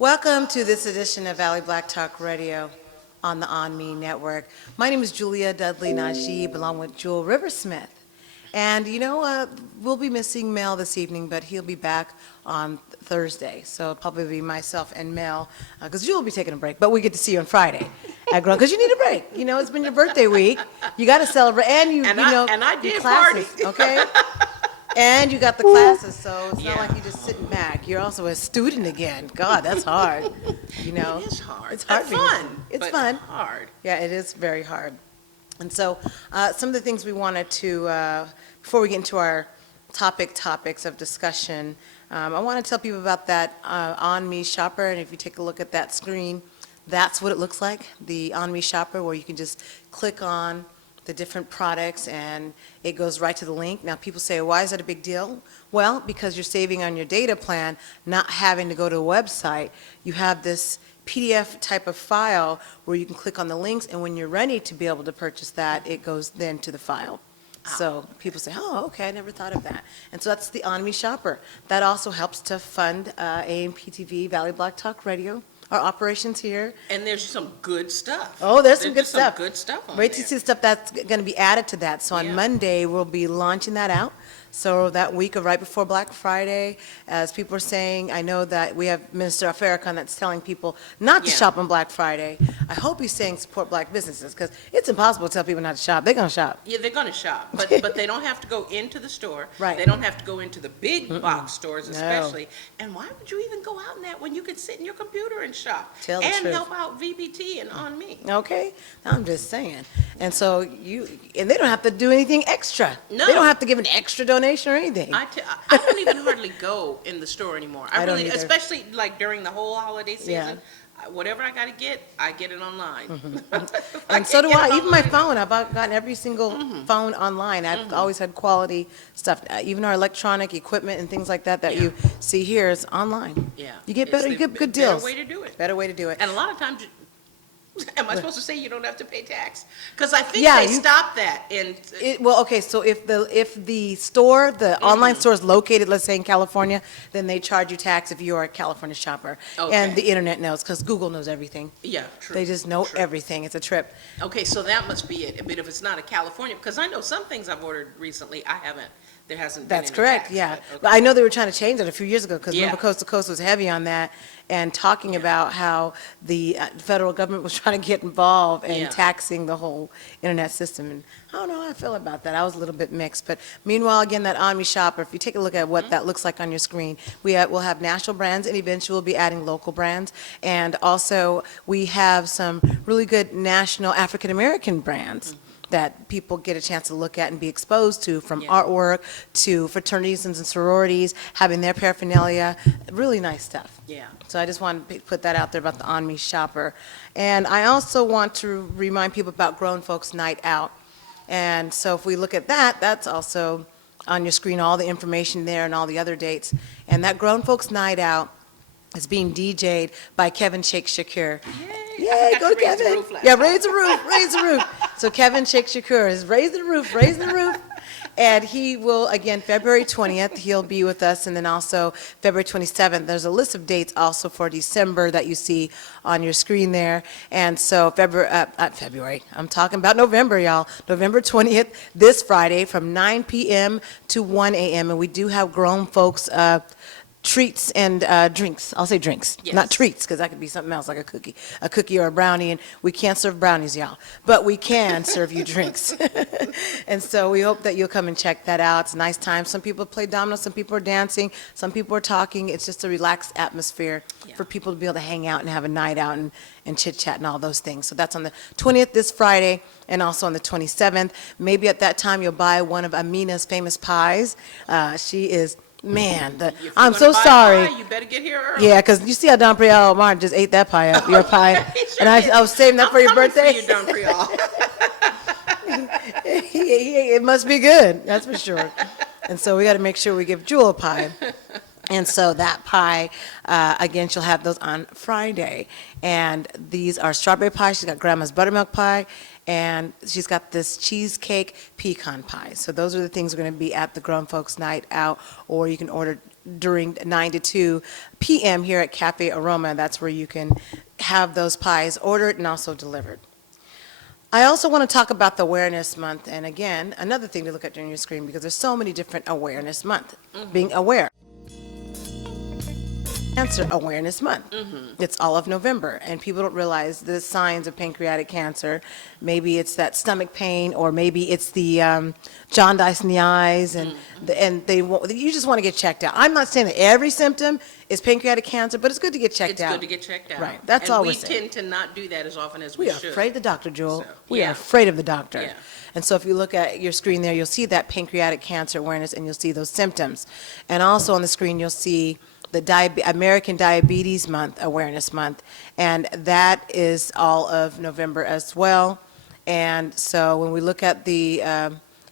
Welcome to this edition of Valley Black Talk Radio on the ONME Network. My name is Julia Dudley Najib, along with Jewel Riversmith. And we'll be missing Mel this evening, but he'll be back on Thursday. So it'll probably be myself and Mel, because Jewel will be taking a break. But we get to see you on Friday at Grown, because you need a break. It's been your birthday week. You got to celebrate, and I your did classes, party. Okay? And you got the classes, so it's not like you're just sitting back. You're also a student again. God, that's hard. It is hard. It's hard. It's fun. Hard. Yeah, it is very hard. And so some of the things we wanted to, before we get into our topics of discussion, I want to tell people about that OnMe shopper. And if you take a look at that screen, that's what it looks like, the OnMe shopper, where you can just click on the different products and it goes right to the link. Now people say, why is that a big deal? Well, because you're saving on your data plan, not having to go to a website. You have this PDF type of file where you can click on the links, and when you're ready to be able to purchase that, it goes then to the file. So people say, oh, okay, I never thought of that. And so that's the OnMe shopper. That also helps to fund AMPTV, Valley Black Talk Radio, our operations here. And there's some good stuff. Oh, there's some good just stuff. Some good stuff on Wait to there. see the stuff that's going to be added to that. So on Yeah. Monday, we'll be launching that out. So that week of right before Black Friday, as people are saying, I know that we have Minister Farrakhan that's telling people not to Yeah. shop on Black Friday. I hope he's saying support black businesses, because it's impossible to tell people not to shop. They're going to shop. Yeah, they're going to shop, but they don't have to go into the store. Right. They don't have to go into the big box stores, No. especially. And why would you even go out in that when you could sit in your computer and shop Tell the and truth. help out VBT and On Me? Okay? I'm just saying. And so and they don't have to do anything extra. No. They don't have to give an extra donation or anything. I don't even hardly go in the store anymore. I don't really, either. especially like during the whole holiday season. Yeah. Whatever I got to get, I get it online. And so do get I. it Even my online. phone, I've gotten every single phone online. I've always had quality stuff. Even our electronic equipment and things like that Yeah. you see here is online. Yeah. You get It's better, the you get good better deals. way to do it. Better way to do it. And a lot of times, am I supposed to say you don't have to pay tax? Because I think Yeah, they you- stopped that in. Well, okay, so if the store, the online store is located, let's say in California, then they charge you tax if you are a California shopper. Okay. And the internet knows, because Google knows everything. Yeah, true. They just know true. everything. It's a trip. Okay, so that must be it. But if it's not a California, because I know some things I've ordered recently, I haven't. There hasn't been That's any correct, tax, yeah. but, But okay. I know they were trying to change that a few years ago, because Yeah. remember Coast to Coast was heavy on that and talking about how the federal government was trying to get involved in Yeah. taxing the whole internet system. And I don't know how I feel about that. I was a little bit mixed. But meanwhile, again, that OnMe shopper, if you take a look at what Mm-hmm. that looks like on your screen, we'll have national brands, and eventually we'll be adding local brands. And also, we have some really good national African-American brands that people get a chance to look at and be exposed to, from Yeah. artwork to fraternities and sororities, having their paraphernalia, really nice stuff. Yeah. So I just wanted to put that out there about the OnMe shopper. And I also want to remind people about Grown Folks Night Out. And so if we look at that, that's also on your screen, all the information there and all the other dates. And that Grown Folks Night Out is being DJ'd by Kevin Shake Shakur. Yay, Yay, I go forgot to raise the Kevin. roof last Yeah, time. raise the roof, raise the roof. So Kevin Shake Shakur is raising the roof. And he will, again, February 20th, he'll be with us, and then also February 27th. There's a list of dates also for December that you see on your screen there. And so February, I'm talking about November, y'all. November 20th, this Friday, from 9 p.m. to 1 a.m. And we do have grown folks treats and drinks. I'll say drinks, Yes. not treats, because that could be something else, like a cookie or a brownie, and we can't serve brownies, y'all, but we can serve you drinks. And so we hope that you'll come and check that out. It's a nice time. Some people play dominoes, some people are dancing, some people are talking. It's just a relaxed atmosphere Yeah. for people to be able to hang out and have a night out and chit-chat and all those things. So that's on the 20th, this Friday, and also on the 27th. Maybe at that time you'll buy one of Amina's famous pies. She is, man, If you're I'm gonna so buy sorry. pie, you better get here early. Yeah, because you see how Don Priol Martin just ate that pie up, your pie. He sure And I did. was saving that I'm for your coming birthday. For you, Don Priol. It must be good, that's for sure. And so we got to make sure we give Jewel a pie. And so that pie, again, she'll have those on Friday. And these are strawberry pie. She's got grandma's buttermilk pie. And she's got this cheesecake pecan pie. So those are the things that are going to be at the Grown Folks Night Out. Or you can order during 9 to 2 p.m. here at Cafe Aroma. That's where you can have those pies ordered and also delivered. I also want to talk about the Awareness Month, and again, another thing to look at during your screen, because there's so many different Awareness Month. Being aware. Cancer Awareness Month. It's all of November, and people don't realize the signs of pancreatic cancer. Maybe it's that stomach pain, or maybe it's the jaundice in the eyes, and you just want to get checked out. I'm not saying that every symptom is pancreatic cancer, but it's good to get checked out. It's good to get checked out. Right, that's all we're saying. And we tend to not do that as often as we We are should. afraid of the doctor, Jewel. So, We are yeah. afraid of the doctor. Yeah. And so if you look at your screen there, you'll see that pancreatic cancer awareness, and you'll see those symptoms. And also on the screen, you'll see the American Diabetes Month, Awareness Month, and that is all of November as well. And so when we look at the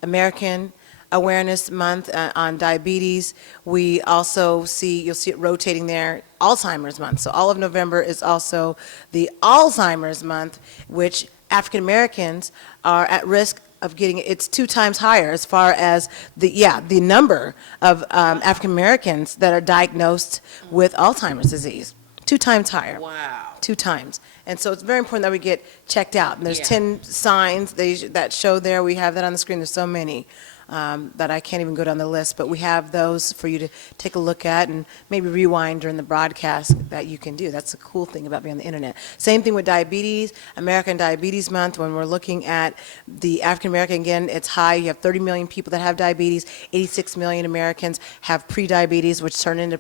American Awareness Month on diabetes, we also see, you'll see it rotating there, Alzheimer's Month. So all of November is also the Alzheimer's Month, which African Americans are at risk of getting, it's 2 times higher as far as the number of African Americans that are diagnosed with Alzheimer's disease. 2 times higher. Wow. 2 times. And so it's very important that we get checked out. And there's Yeah. 10 signs that show there. We have that on the screen. There's so many that I can't even go down the list, but we have those for you to take a look at and maybe rewind during the broadcast that you can do. That's the cool thing about being on the internet. Same thing with diabetes, American Diabetes Month. When we're looking at the African American, again, it's high. You have 30 million people that have diabetes. 86 million Americans have prediabetes, which turn into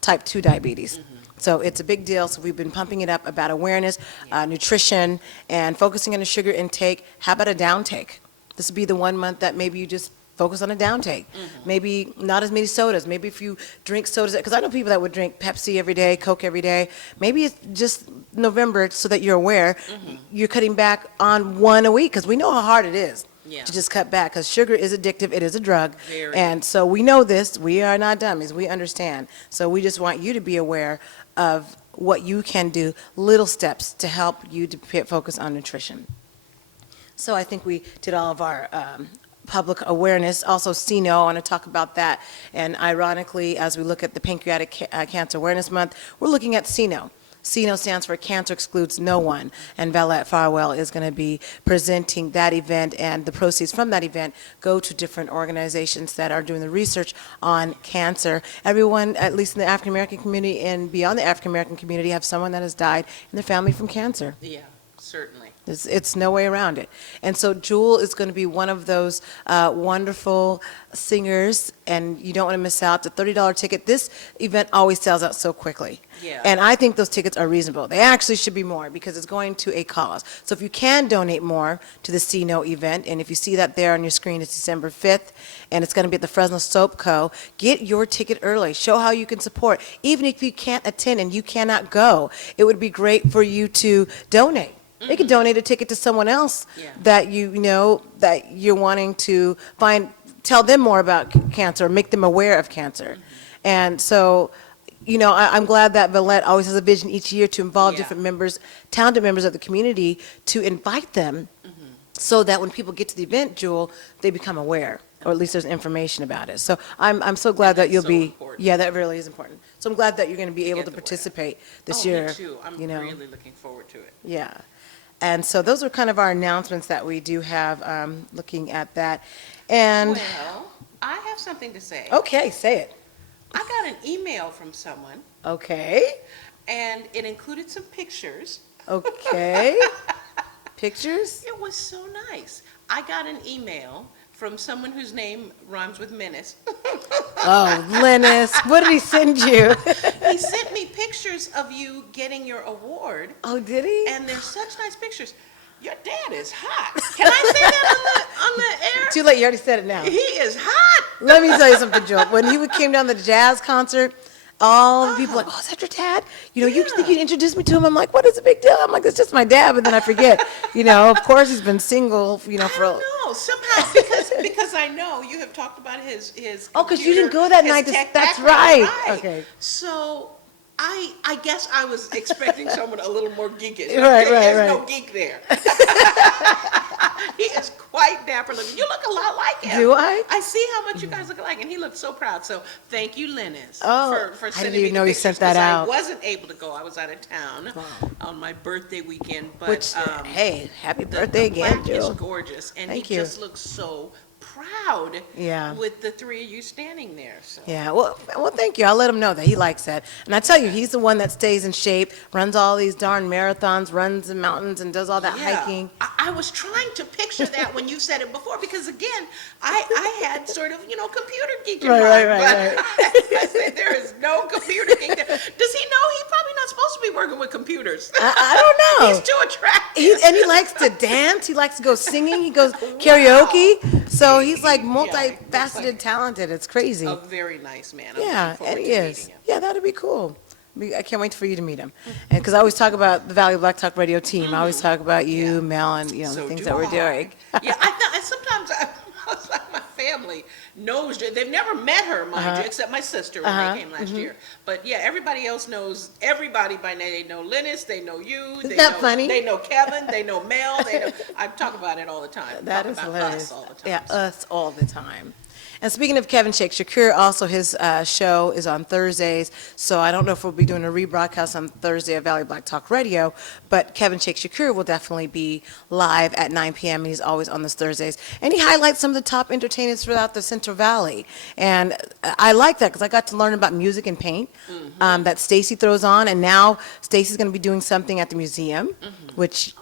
type 2 diabetes. So it's a big deal. So we've been pumping it up about awareness, nutrition, and focusing on the sugar intake. How about a downtake? This would be the one month that maybe you just focus on a downtake. Maybe not as many sodas. Maybe if you drink sodas, because I know people that would drink Pepsi every day, Coke every day. Maybe it's just November so that you're aware you're cutting back on 1 a week, because we know how hard it is Yeah. to just cut back, because sugar is addictive. It is a drug. Very. And so we know this. We are not dummies. We understand. So we just want you to be aware of what you can do, little steps to help you to focus on nutrition. So I think we did all of our public awareness. Also, CNO, I want to talk about that. And ironically, as we look at the Pancreatic Cancer Awareness Month, we're looking at CNO. CNO stands for Cancer Excludes No One, and Valette Farwell is going to be presenting that event, and the proceeds from that event go to different organizations that are doing the research on cancer. Everyone, at least in the African American community and beyond the African American community, have someone that has died in their family from cancer. Yeah, certainly. It's no way around it. And so Jewel is going to be one of those wonderful singers, and you don't want to miss out. It's a $30 ticket. This event always sells out so quickly. Yeah. And I think those tickets are reasonable. They actually should be more, because it's going to a cause. So if you can donate more to the CNO event, and if you see that there on your screen, it's December 5th, and it's going to be at the Fresno Soap Co. Get your ticket early. Show how you can support. Even if you can't attend and you cannot go, it would be great for you to donate. They could donate a ticket to someone else Yeah. that you know that you're wanting to tell them more about cancer, make them aware of cancer. And so, I'm glad that Valette always has a vision each year to involve Yeah. different members, talented members of the community, to invite them so that when people get to the event, Jewel, they become aware, or at least there's information about it. So I'm so glad that That's you'll so be, important. yeah, that really is important. So I'm glad that you're going to be able get to the word out. participate this Oh, year. me too. I'm you know. really looking forward to it. Yeah. And so those are kind of our announcements that we do have, looking at that. And, Well, I have something to say. okay, say it. I got an email from someone, Okay, and it included some pictures. okay. Pictures? It was so nice. I got an email from someone whose name rhymes with menace. Oh, Linus, what did he send you? He sent me pictures of you getting your award, Oh, did he? and they're such nice pictures. Your dad is hot. Can I say that on the air? Too late, you already said it now. He is hot. Let me tell you something, Joe. When he came down to the jazz concert, all the people were like, oh, is that your dad? You Yeah. think you'd introduce me to him? I'm like, what is the big deal? I'm like, it's just my dad, but then I forget. Of course he's been single, I for don't know, somehow, because I know you have talked about his Oh, 'cause you computer, didn't go that his night. tech That's background, right. Okay. So I guess I was expecting someone a little more geekish. Right, There's right. no geek there. He is quite dapper looking. You look a lot like him. Do I? I see how much you guys look alike, and he looked so proud. So thank you, Linus, Oh, for I sending didn't me even the know you pictures, sent that 'cause out. I wasn't able to go. I was out of town on my birthday weekend. But Which, hey, happy the birthday again, plaque is Jill. gorgeous, and Thank he you. just looks so proud Yeah. with the three of you standing there. So. Yeah, well, thank you. I'll let him know that he likes that. And I tell you, he's the one that stays in shape, runs all these darn marathons, runs the mountains, and does all that Yeah. hiking. I was trying to picture that when you said it before, because again, I had sort of, computer geek in Right, mind, right, but I said there is no computer geek there. Does he know he's probably not supposed to be working with computers? I don't know. He's too attractive. He likes to dance. He likes to go singing. He goes karaoke. So he's like Yeah, looks multifaceted, like talented. It's crazy. a very nice man. I'm Yeah, looking forward and he to is. meeting him. Yeah, that'd be cool. I can't wait for you to meet him. And because I always talk about the Valley Black Talk Radio team. I always talk about you, Yeah. Mel, and the So things do that we're I. doing. Yeah, I sometimes my family knows. They've never met her, mind you, except my sister when they came last year. But yeah, everybody else knows everybody by name. They know Linus, they know you. Isn't They that know, funny? They know Kevin, they know Mel. They know. I talk about it all the time. That Talk is about hilarious. us all the time. Yeah, us all the time. And speaking of Kevin Shake Shakur, also his show is on Thursdays. So I don't know if we'll be doing a rebroadcast on Thursday of Valley Black Talk Radio, but Kevin Shake Shakur will definitely be live at 9 p.m. And he's always on those Thursdays. And he highlights some of the top entertainers throughout the Central Valley. And I like that because I got to learn about music and paint that Stacy throws on. And now Stacy's going to be doing something at the museum, which,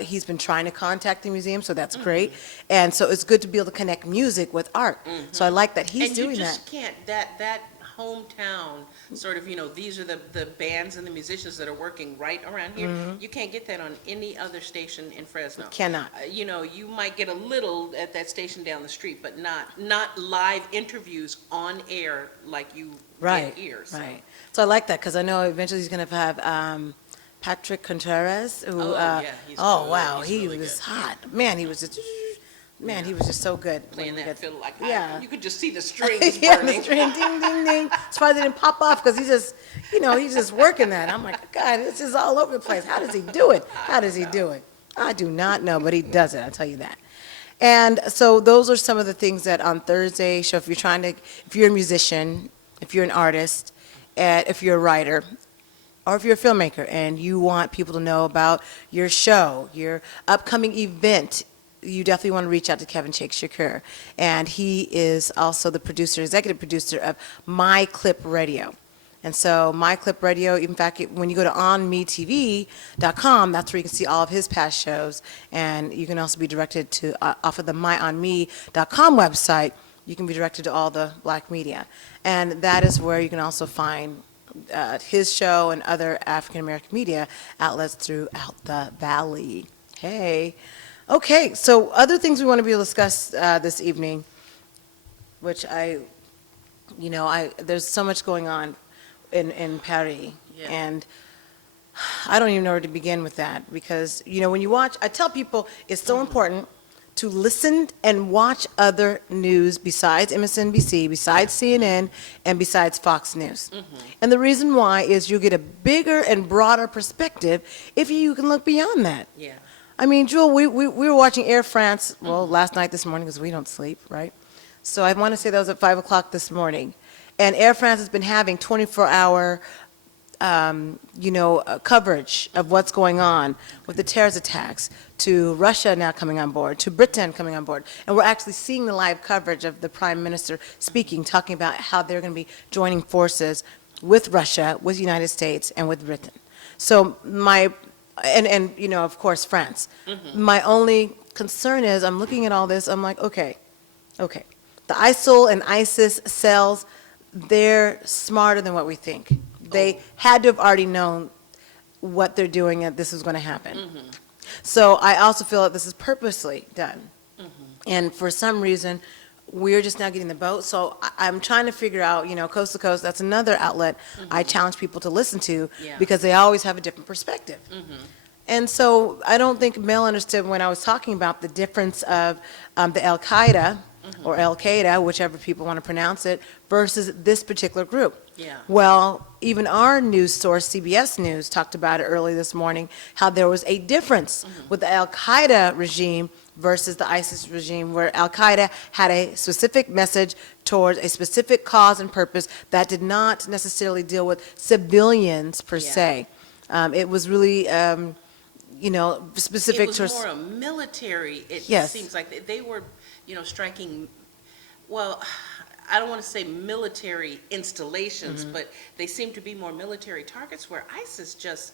he's been trying to contact the museum, so that's great. And so it's good to be able to connect music with art. So I like that he's and doing you that. just can't that hometown sort of, these are the bands and the musicians that are working right around here. You can't get that on any other station in Fresno. Cannot. You might get a little at that station down the street, but not live interviews on air like you Right, get here. So. right. So I like that because I know eventually he's going to have Patrick Contreras, who, Oh, yeah, he's oh good. wow, He's he really was good. hot. Man, he was just so good. Playing that fiddle like Yeah. you could just see the strings Yeah, burning. the string, ding, ding, ding. Surprised it didn't pop off because he's just, he's just working that. I'm like, God, this is all over the place. How does he do it? How does he do it? I do not know, but he does it. I'll tell you that. And so those are some of the things that on Thursday. So if you're a musician, if you're an artist, and if you're a writer, or if you're a filmmaker and you want people to know about your show, your upcoming event, you definitely want to reach out to Kevin Shake Shakur. And he is also the executive producer of My Clip Radio. And so My Clip Radio, in fact, when you go to onmetv.com, that's where you can see all of his past shows. And you can also be directed to, off of the myonme.com website, you can be directed to all the black media. And that is where you can also find his show and other African-American media outlets throughout the valley. Hey. Okay, so other things we want to be able to discuss this evening, which there's so much going on in Paris. Yeah. And I don't even know where to begin with that because, when you watch, I tell people it's so important to listen and watch other news besides MSNBC, besides CNN, and besides Fox News. And the reason why is you get a bigger and broader perspective if you can look beyond that. Yeah. I mean, Jewel, we were watching Air France, last night, this morning, because we don't sleep, right? So I want to say that was at 5 o'clock this morning. And Air France has been having 24-hour coverage of what's going on with the terrorist attacks, to Russia now coming on board, to Britain coming on board. And we're actually seeing the live coverage of the Prime Minister speaking, talking about how they're going to be joining forces with Russia, with the United States, and with Britain. So of course, France. My only concern is I'm looking at all this, I'm like, okay. The ISIL and ISIS cells, they're smarter than what we think. They had to have already known what they're doing and this was going to happen. So I also feel that this is purposely done. And for some reason, we're just now getting the boat. So I'm trying to figure out, Coast to Coast, that's another outlet I challenge people to listen to Yeah. because they always have a different perspective. And so I don't think Mel understood when I was talking about the difference of the Al-Qaeda or Al-Qaeda, whichever people want to pronounce it, versus this particular group. Yeah. Well, even our news source, CBS News, talked about it early this morning, how there was a difference with the Al-Qaeda regime versus the ISIS regime, where Al-Qaeda had a specific message towards a specific cause and purpose that did not necessarily deal with civilians per Yeah. se. It was really, specific It to. was more a military, it Yes. seems like they were, striking, well, I don't want to say military installations, Mm-hmm. but they seem to be more military targets where ISIS just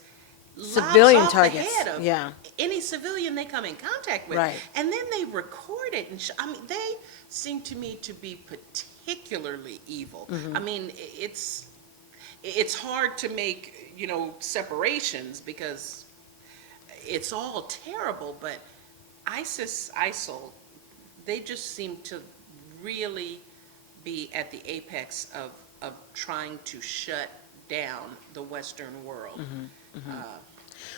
lobs Civilian off targets, the head of yeah. any civilian they come in contact with. Right. And then they record it, and they seem to me to be particularly evil. Mm-hmm. I mean, it's hard to make, separations because it's all terrible, but ISIL, they just seem to really be at the apex of trying to shut down the Western world.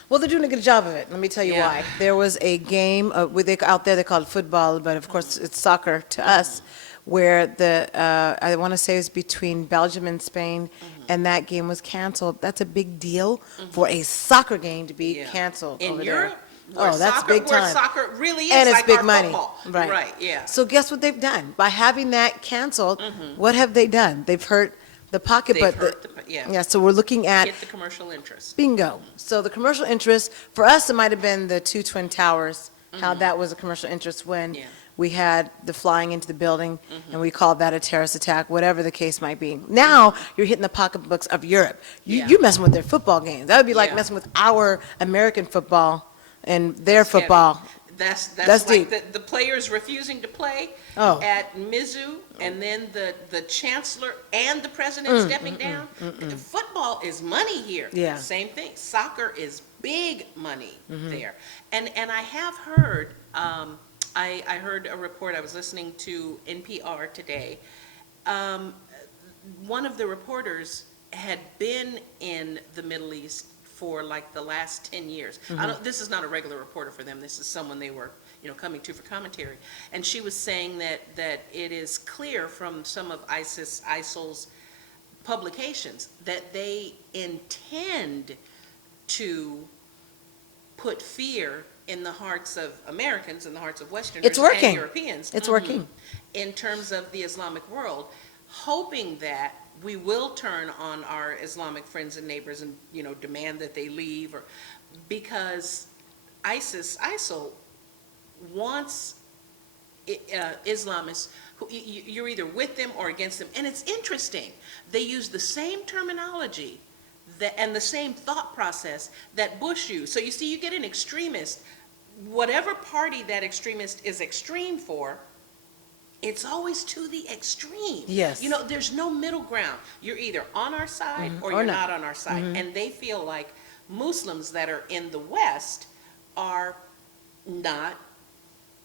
Well, they're doing a good job of it. Let me tell you Yeah. why. There was a game out there they call it football, but of course it's soccer to us, where I want to say it was between Belgium and Spain, and that game was canceled. That's a big deal for a soccer game to be Yeah. canceled In over Europe, there. where Oh, that's soccer, big where time. soccer really is And it's like big our money. football. Right. Right, yeah. So guess what they've done? By having that canceled, what have they done? They've hurt the pocket, They've but hurt yeah. So we're looking at Get the commercial interest. bingo. So the commercial interest for us, it might have been the two twin towers. How that was a commercial interest when Yeah. we had the flying into the building, and we called that a terrorist attack, whatever the case might be. Now you're hitting the pocketbooks of Europe. Yeah. You're messing with their football games. That would be like Yeah. messing with our American football and their That's heavy. football. That's That's like deep. the players refusing to play Oh. at Mizzou, and then the chancellor and the president stepping down. Football is money here. Yeah. Same thing. Soccer is big money there. And I have heard, I heard a report, I was listening to NPR today. One of the reporters had been in the Middle East for like the last 10 years. This is not a regular reporter for them. This is someone they were, coming to for commentary. And she was saying that it is clear from some of ISIL's publications that they intend to put fear in the hearts of Americans, in the hearts of Westerners It's working. and Europeans. It's working. In terms of the Islamic world, hoping that we will turn on our Islamic friends and neighbors and, demand that they leave, or because ISIL wants Islamists who you're either with them or against them. And it's interesting. They use the same terminology and the same thought process that Bush used. So you see, you get an extremist, whatever party that extremist is extreme for, it's always to the extreme. Yes. There's no middle ground. You're either on our side or Or you're not. not on our side. And they feel like Muslims that are in the West are not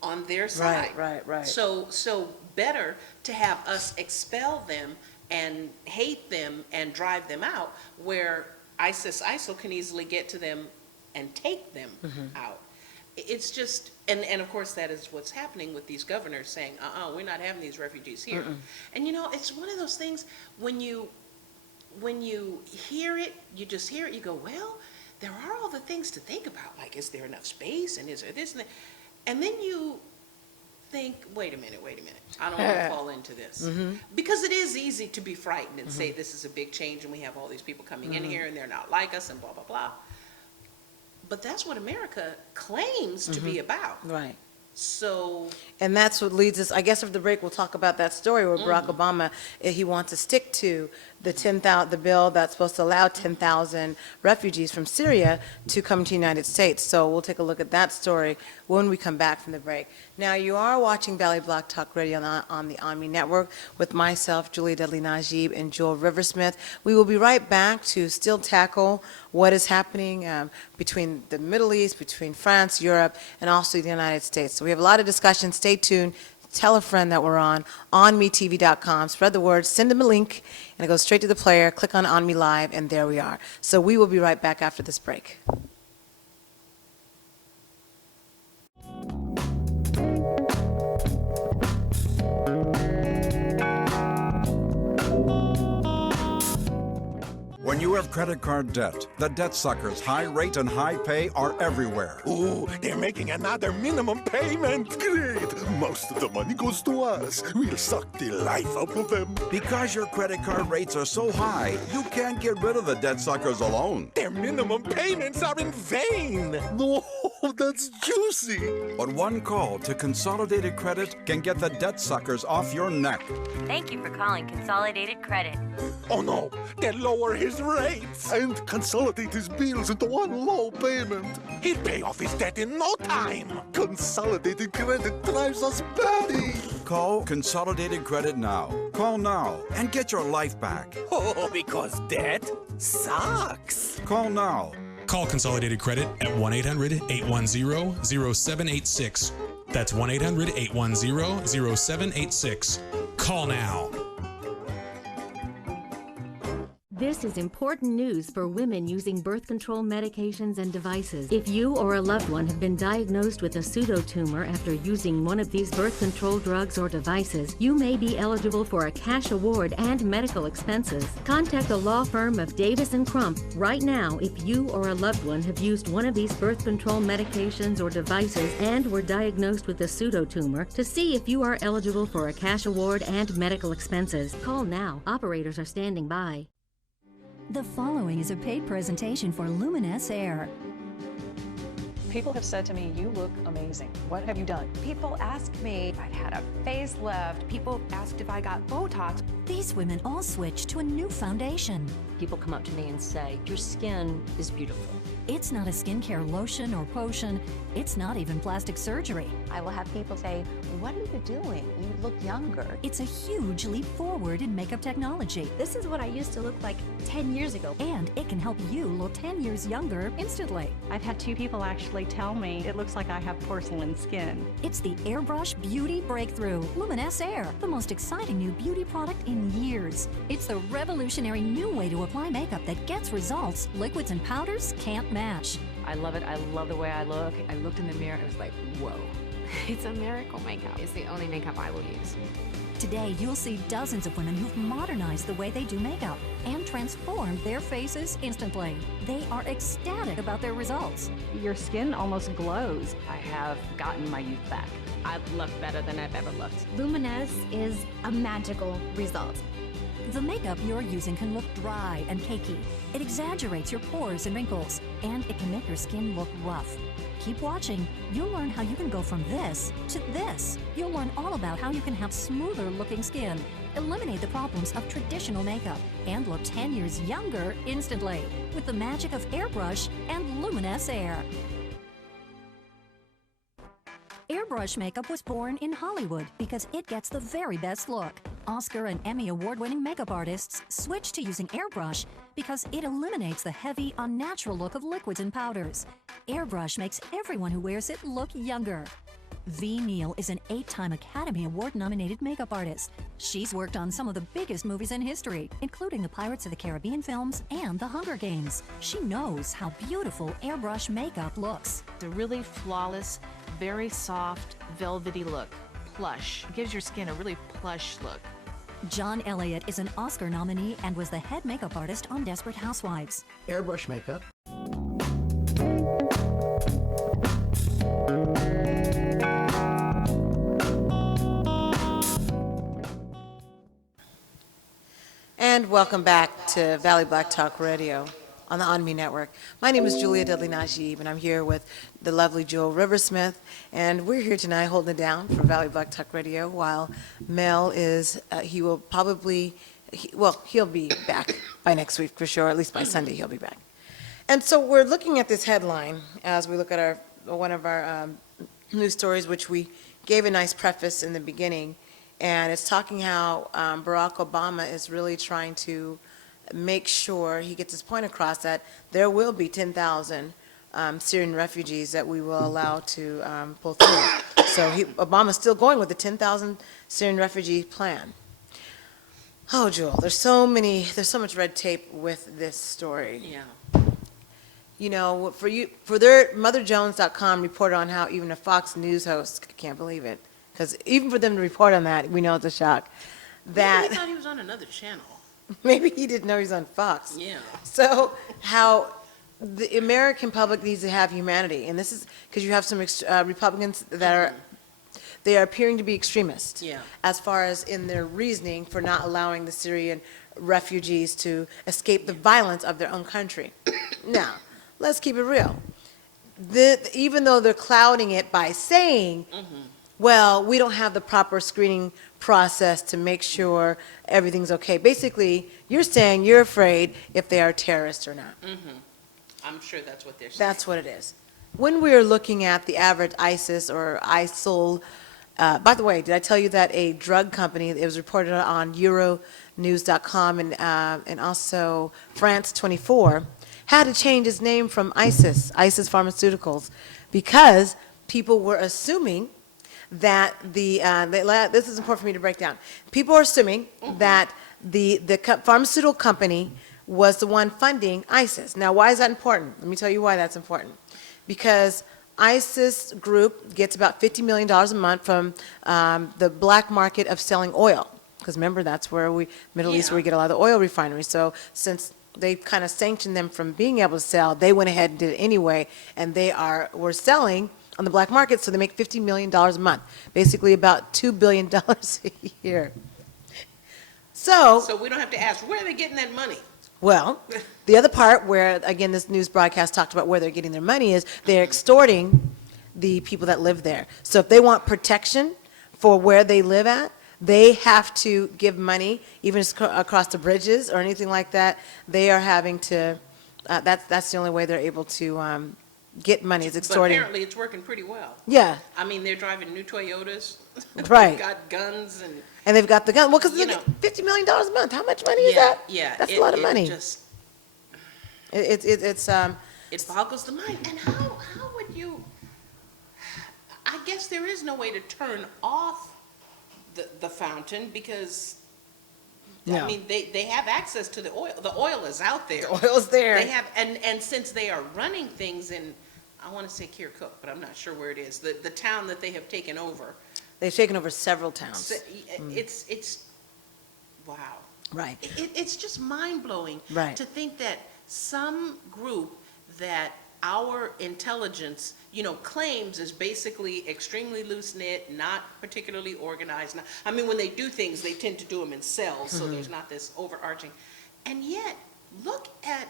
on their side. Right. So better to have us expel them and hate them and drive them out, where ISIL can easily get to them and take them out. It's just, and of course that is what's happening with these governors saying, we're not having these refugees here. And it's one of those things, when you hear it, you just hear it, you go, well, there are all the things to think about, like, is there enough space, and is there this and that? And then you think, wait a minute, I don't want to fall into this. Because it is easy to be frightened and say this is a big change and we have all these people coming in here and they're not like us and blah, blah, blah. But that's what America claims to be about. Right. So, And that's what leads us, I guess after the break, we'll talk about that story where Barack Obama, he wants to stick to the bill that's supposed to allow 10,000 refugees from Syria to come to the United States. So we'll take a look at that story when we come back from the break. Now, you are watching Valley Block Talk Radio on the ONME Network with myself, Julia Dudley Najib, and Joel Riversmith. We will be right back to still tackle what is happening between the Middle East, between France, Europe, and also the United States. So we have a lot of discussion. Stay tuned. Tell a friend that we're on onmetv.com. Spread the word. Send them a link, and it goes straight to the player. Click on OnMe Live, and there we are. So we will be right back after this break. have credit card debt. The debt suckers' high rate and high pay are everywhere. Ooh, they're making another minimum payment. Great. Most of the money goes to us. We'll suck the life out of them. Because your credit card rates are so high, you can't get rid of the debt suckers alone. Their minimum payments are in vain. No, that's juicy. But one call to Consolidated Credit can get the debt suckers off your neck. Thank you for calling Consolidated Credit. Oh no, they lower his rates. And consolidate his bills into one low payment. He'd pay off his debt in no time. Consolidated Credit drives us batty. Call Consolidated Credit now. Call now and get your life back. Oh, because debt sucks. Call now. Call Consolidated Credit at 1-800-810-0786. That's 1-800-810-0786. Call now. This is important news for women using birth control medications and devices. If you or a loved one have been diagnosed with a pseudotumor after using one of these birth control drugs or devices, you may be eligible for a cash award and medical expenses. Contact the law firm of Davis & Crump right now if you or a loved one have used one of these birth control medications or devices and were diagnosed with a pseudotumor to see if you are eligible for a cash award and medical expenses. Call now. Operators are standing by. The following is a paid presentation for Luminous Air. People have said to me, you look amazing. What have you done? People ask me if I'd had a facelift. People asked if I got Botox. These women all switched to a new foundation. People come up to me and say, your skin is beautiful. It's not a skincare lotion or potion. It's not even plastic surgery. I will have people say, what are you doing? You look younger. It's a huge leap forward in makeup technology. This is what I used to look like 10 years ago. And it can help you look 10 years younger instantly. I've had 2 people actually tell me it looks like I have porcelain skin. It's the Airbrush Beauty Breakthrough, Luminous Air, the most exciting new beauty product in years. It's the revolutionary new way to apply makeup that gets results liquids and powders can't match. I love it. I love the way I look. I looked in the mirror and I was like, whoa. It's a miracle makeup. It's the only makeup I will use. Today, you'll see dozens of women who've modernized the way they do makeup and transformed their faces instantly. They are ecstatic about their results. Your skin almost glows. I have gotten my youth back. I look better than I've ever looked. Luminous is a magical result. The makeup you're using can look dry and cakey. It exaggerates your pores and wrinkles, and it can make your skin look rough. Keep watching. You'll learn how you can go from this to this. You'll learn all about how you can have smoother looking skin, eliminate the problems of traditional makeup, and look 10 years younger instantly with the magic of Airbrush and Luminous Air. Airbrush makeup was born in Hollywood because it gets the very best look. Oscar and Emmy award-winning makeup artists switched to using Airbrush because it eliminates the heavy, unnatural look of liquids and powders. Airbrush makes everyone who wears it look younger. V. Neal is an 8-time Academy Award-nominated makeup artist. She's worked on some of the biggest movies in history, including the Pirates of the Caribbean films and The Hunger Games. She knows how beautiful Airbrush makeup looks. It's a really flawless, very soft, velvety look. Plush. It gives your skin a really plush look. John Elliott is an Oscar nominee and was the head makeup artist on Desperate Housewives. Airbrush makeup. And welcome back to Valley Black Talk Radio on the ONME Network. My name is Julia Dudley Najib, and I'm here with the lovely Joel Riversmith, and we're here tonight holding it down for Valley Black Talk Radio while Mel is, he'll be back by next week for sure, at least by Sunday he'll be back. And so we're looking at this headline as we look at one of our news stories, which we gave a nice preface in the beginning, and it's talking how Barack Obama is really trying to make sure he gets his point across that there will be 10,000 Syrian refugees that we will allow to pull through. So Obama's still going with the 10,000 Syrian refugee plan. Oh, Joel, there's so much red tape with this story. Yeah. You know, MotherJones.com reported on how even a Fox News host, I can't believe it, because even for them to report on that, we know it's a shock. They thought he was on another channel. Maybe he didn't know he was on Fox. Yeah. So how the American public needs to have humanity, and this is because you have some Republicans that are, they are appearing to be extremists. Yeah. As far as in their reasoning for not allowing the Syrian refugees to escape the violence of their own country. Now, let's keep it real. Even though they're clouding it by saying, well, we don't have the proper screening process to make sure everything's okay. Basically, you're saying you're afraid if they are terrorists or not. I'm sure that's what they're saying. That's what it is. When we're looking at the average ISIS or ISIL, by the way, did I tell you that a drug company, it was reported on Euronews.com and also France 24, had to change its name from ISIS Pharmaceuticals, because people were assuming that this is important for me to break down. People are assuming that the pharmaceutical company was the one funding ISIS. Now, why is that important? Let me tell you why that's important. Because ISIS group gets about $50 million a month from the black market of selling oil. Because remember, that's where Middle East, where we get a lot of the oil refineries. So since they kind of sanctioned them from being able to sell, they went ahead and did it anyway, and were selling on the black market, so they make $50 million a month, basically about $2 billion a year. So we don't have to ask, where are they getting that money? Well, the other part where, again, this news broadcast talked about where they're getting their money is they're extorting the people that live there. So if they want protection for where they live at, they have to give money, even across the bridges or anything like that. They are having to, that's the only way they're able to get money, is extorting. But apparently it's working pretty well. Yeah. I mean, they're driving new Toyotas. Right. They've got guns and they've got the gun. Well, because you know, $50 million a month. How much money is that? Yeah, that's a lot of money. It boggles the mind. And how would you? I guess there is no way to turn off the fountain, because I mean they have access to the oil. The oil is out there. The oil's there. They have, and since they are running things in, I want to say Kirkuk, but I'm not sure where it is. The town that they have taken over. They've taken over several towns. So, it's wow. Right. It's just mind-blowing Right. to think that some group that our intelligence, claims is basically extremely loose-knit, not particularly organized. I mean, when they do things, they tend to do them in cells, so there's not this overarching. And yet, look at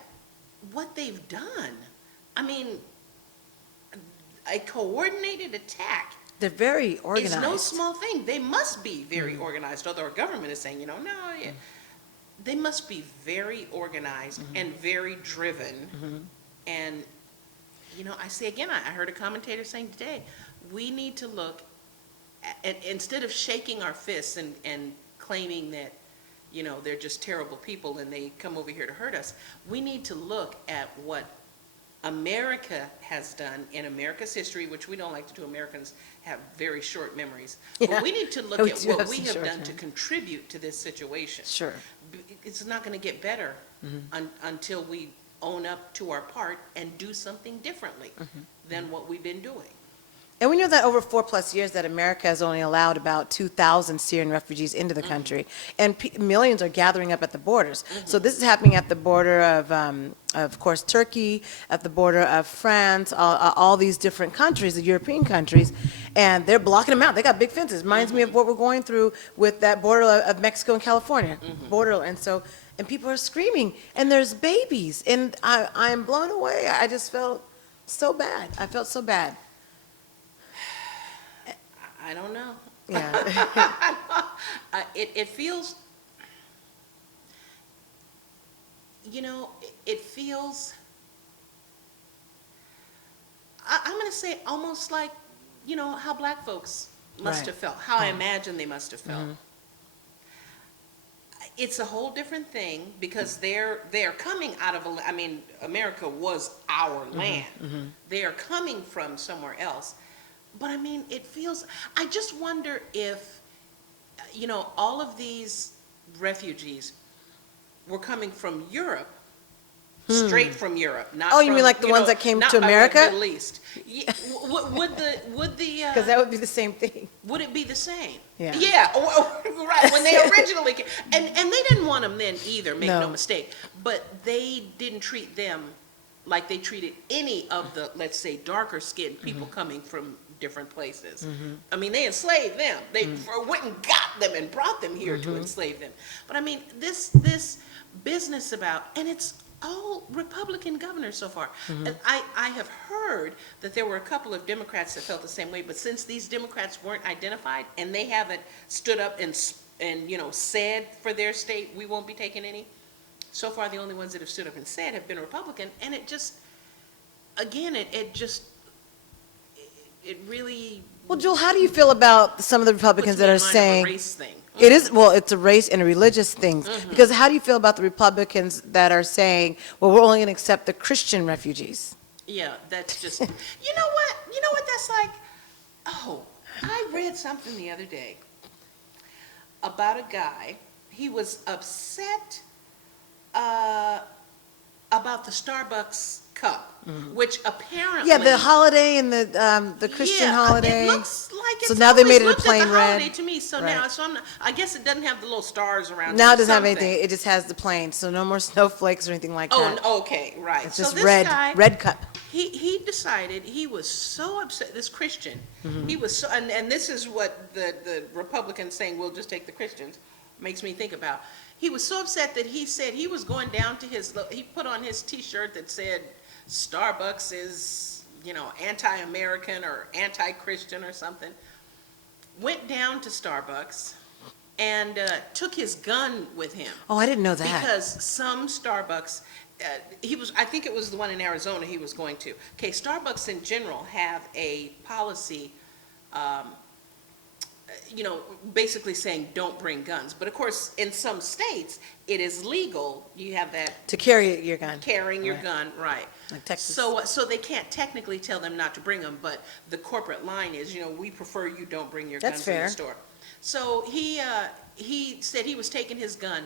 what they've done. I mean, a coordinated attack. They're very organized. It's no small thing. They must be very organized, although our government is saying, they must be very organized and very driven. And, I say again, I heard a commentator saying today, we need to look at, instead of shaking our fists and claiming that, they're just terrible people and they come over here to hurt us, we need to look at what America has done in America's history, which we don't like to do. Americans have very short memories. But we need to look at what we have done to contribute to this situation. Sure. It's not going to get better until we own up to our part and do something differently than what we've been doing. And we know that over 4+ years that America has only allowed about 2,000 Syrian refugees into the country, and millions are gathering up at the borders. So this is happening at the border of course, Turkey, at the border of France, all these different countries, the European countries, and they're blocking them out. They got big fences. Reminds me of what we're going through with that border of Mexico and California border, and people are screaming, and there's babies, and I'm blown away. I just felt so bad. I felt so bad. I don't know. Yeah. It feels, it feels, I'm going to say almost like, how black folks must have felt, how I imagine they must have felt. It's a whole different thing, because they're coming out of, America was our land. They are coming from somewhere else. But I mean, it feels, I just wonder if, all of these refugees were coming from Europe straight from Europe. Not Oh, you from, mean like the ones that came not to by, like, America? Middle East. Yeah, would the Because that would be the same thing. would it be the same? Yeah. Yeah, right. When they originally came, and they didn't want them then either. Make no No. mistake. But they didn't treat them like they treated any of the, let's say, darker skinned people coming from different places. I mean, they enslaved them. They went and got them and brought them here to enslave them. But I mean, this business about, and it's all Republican governors so far. And I have heard that there were a couple of Democrats that felt the same way, but since these Democrats weren't identified and they haven't stood up and said for their state, we won't be taking any, so far the only ones that have stood up and said have been Republican, and it just, again, it really. Well, Joel, how do you feel about some of the Republicans puts me that in are mind of a saying race thing. it is, well, it's a race and a religious thing? Because how do you feel about the Republicans that are saying, well, we're only going to accept the Christian refugees? Yeah, that's just, you know what that's like? Oh, I read something the other day about a guy. He was upset about the Starbucks cup, which apparently. Yeah, the holiday and the Christian holiday. It looks like it's So now they made it a always looked plain at the red. holiday to me. So now, so I'm not, I guess it doesn't have the little stars around it. Now or it doesn't have something. anything. It just has the plain. So no more snowflakes or anything like that. Oh, okay, right. It's So just this red, guy, red cup. He decided, he was so upset, this Christian, he was so, and this is what the Republicans saying, we'll just take the Christians, makes me think about. He was so upset that he said he was going down to he put on his T-shirt that said, Starbucks is, anti-American or anti-Christian or something. Went down to Starbucks and took his gun with him. Oh, I didn't know that. Because some Starbucks, I think it was the one in Arizona he was going to. Okay, Starbucks in general have a policy, basically saying don't bring guns. But of course, in some states, it is legal. You have that. To carry your gun. Carrying your gun, right. Like Texas. So they can't technically tell them not to bring them, but the corporate line is, we prefer you don't bring your That's guns in fair. the store. So he said he was taking his gun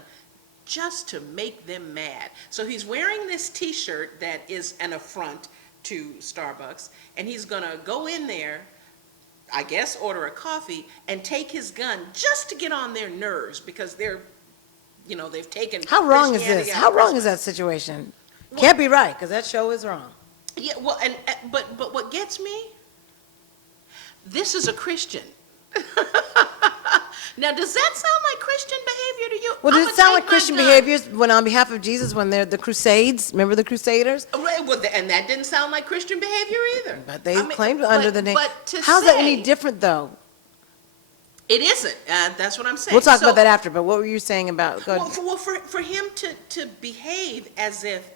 just to make them mad. So he's wearing this T-shirt that is an affront to Starbucks, and he's gonna go in there, I guess, order a coffee, and take his gun just to get on their nerves because they're, they've taken. How wrong is Christianity this? out How of wrong is that situation? Can't be right, because that show is wrong. Yeah, well, but what gets me? This is a Christian. Now, does that sound like Christian behavior to you? Well, does I'ma it sound take like my Christian gun. behaviors when on behalf of Jesus, when they're the Crusades? Remember the Crusaders? Right, well, and that didn't sound like Christian behavior either. But they claimed under the name. But to How's that any say- different, though? It isn't. That's what I'm saying. We'll talk So- about that after, but what were you saying about? Go Well, for him to behave as if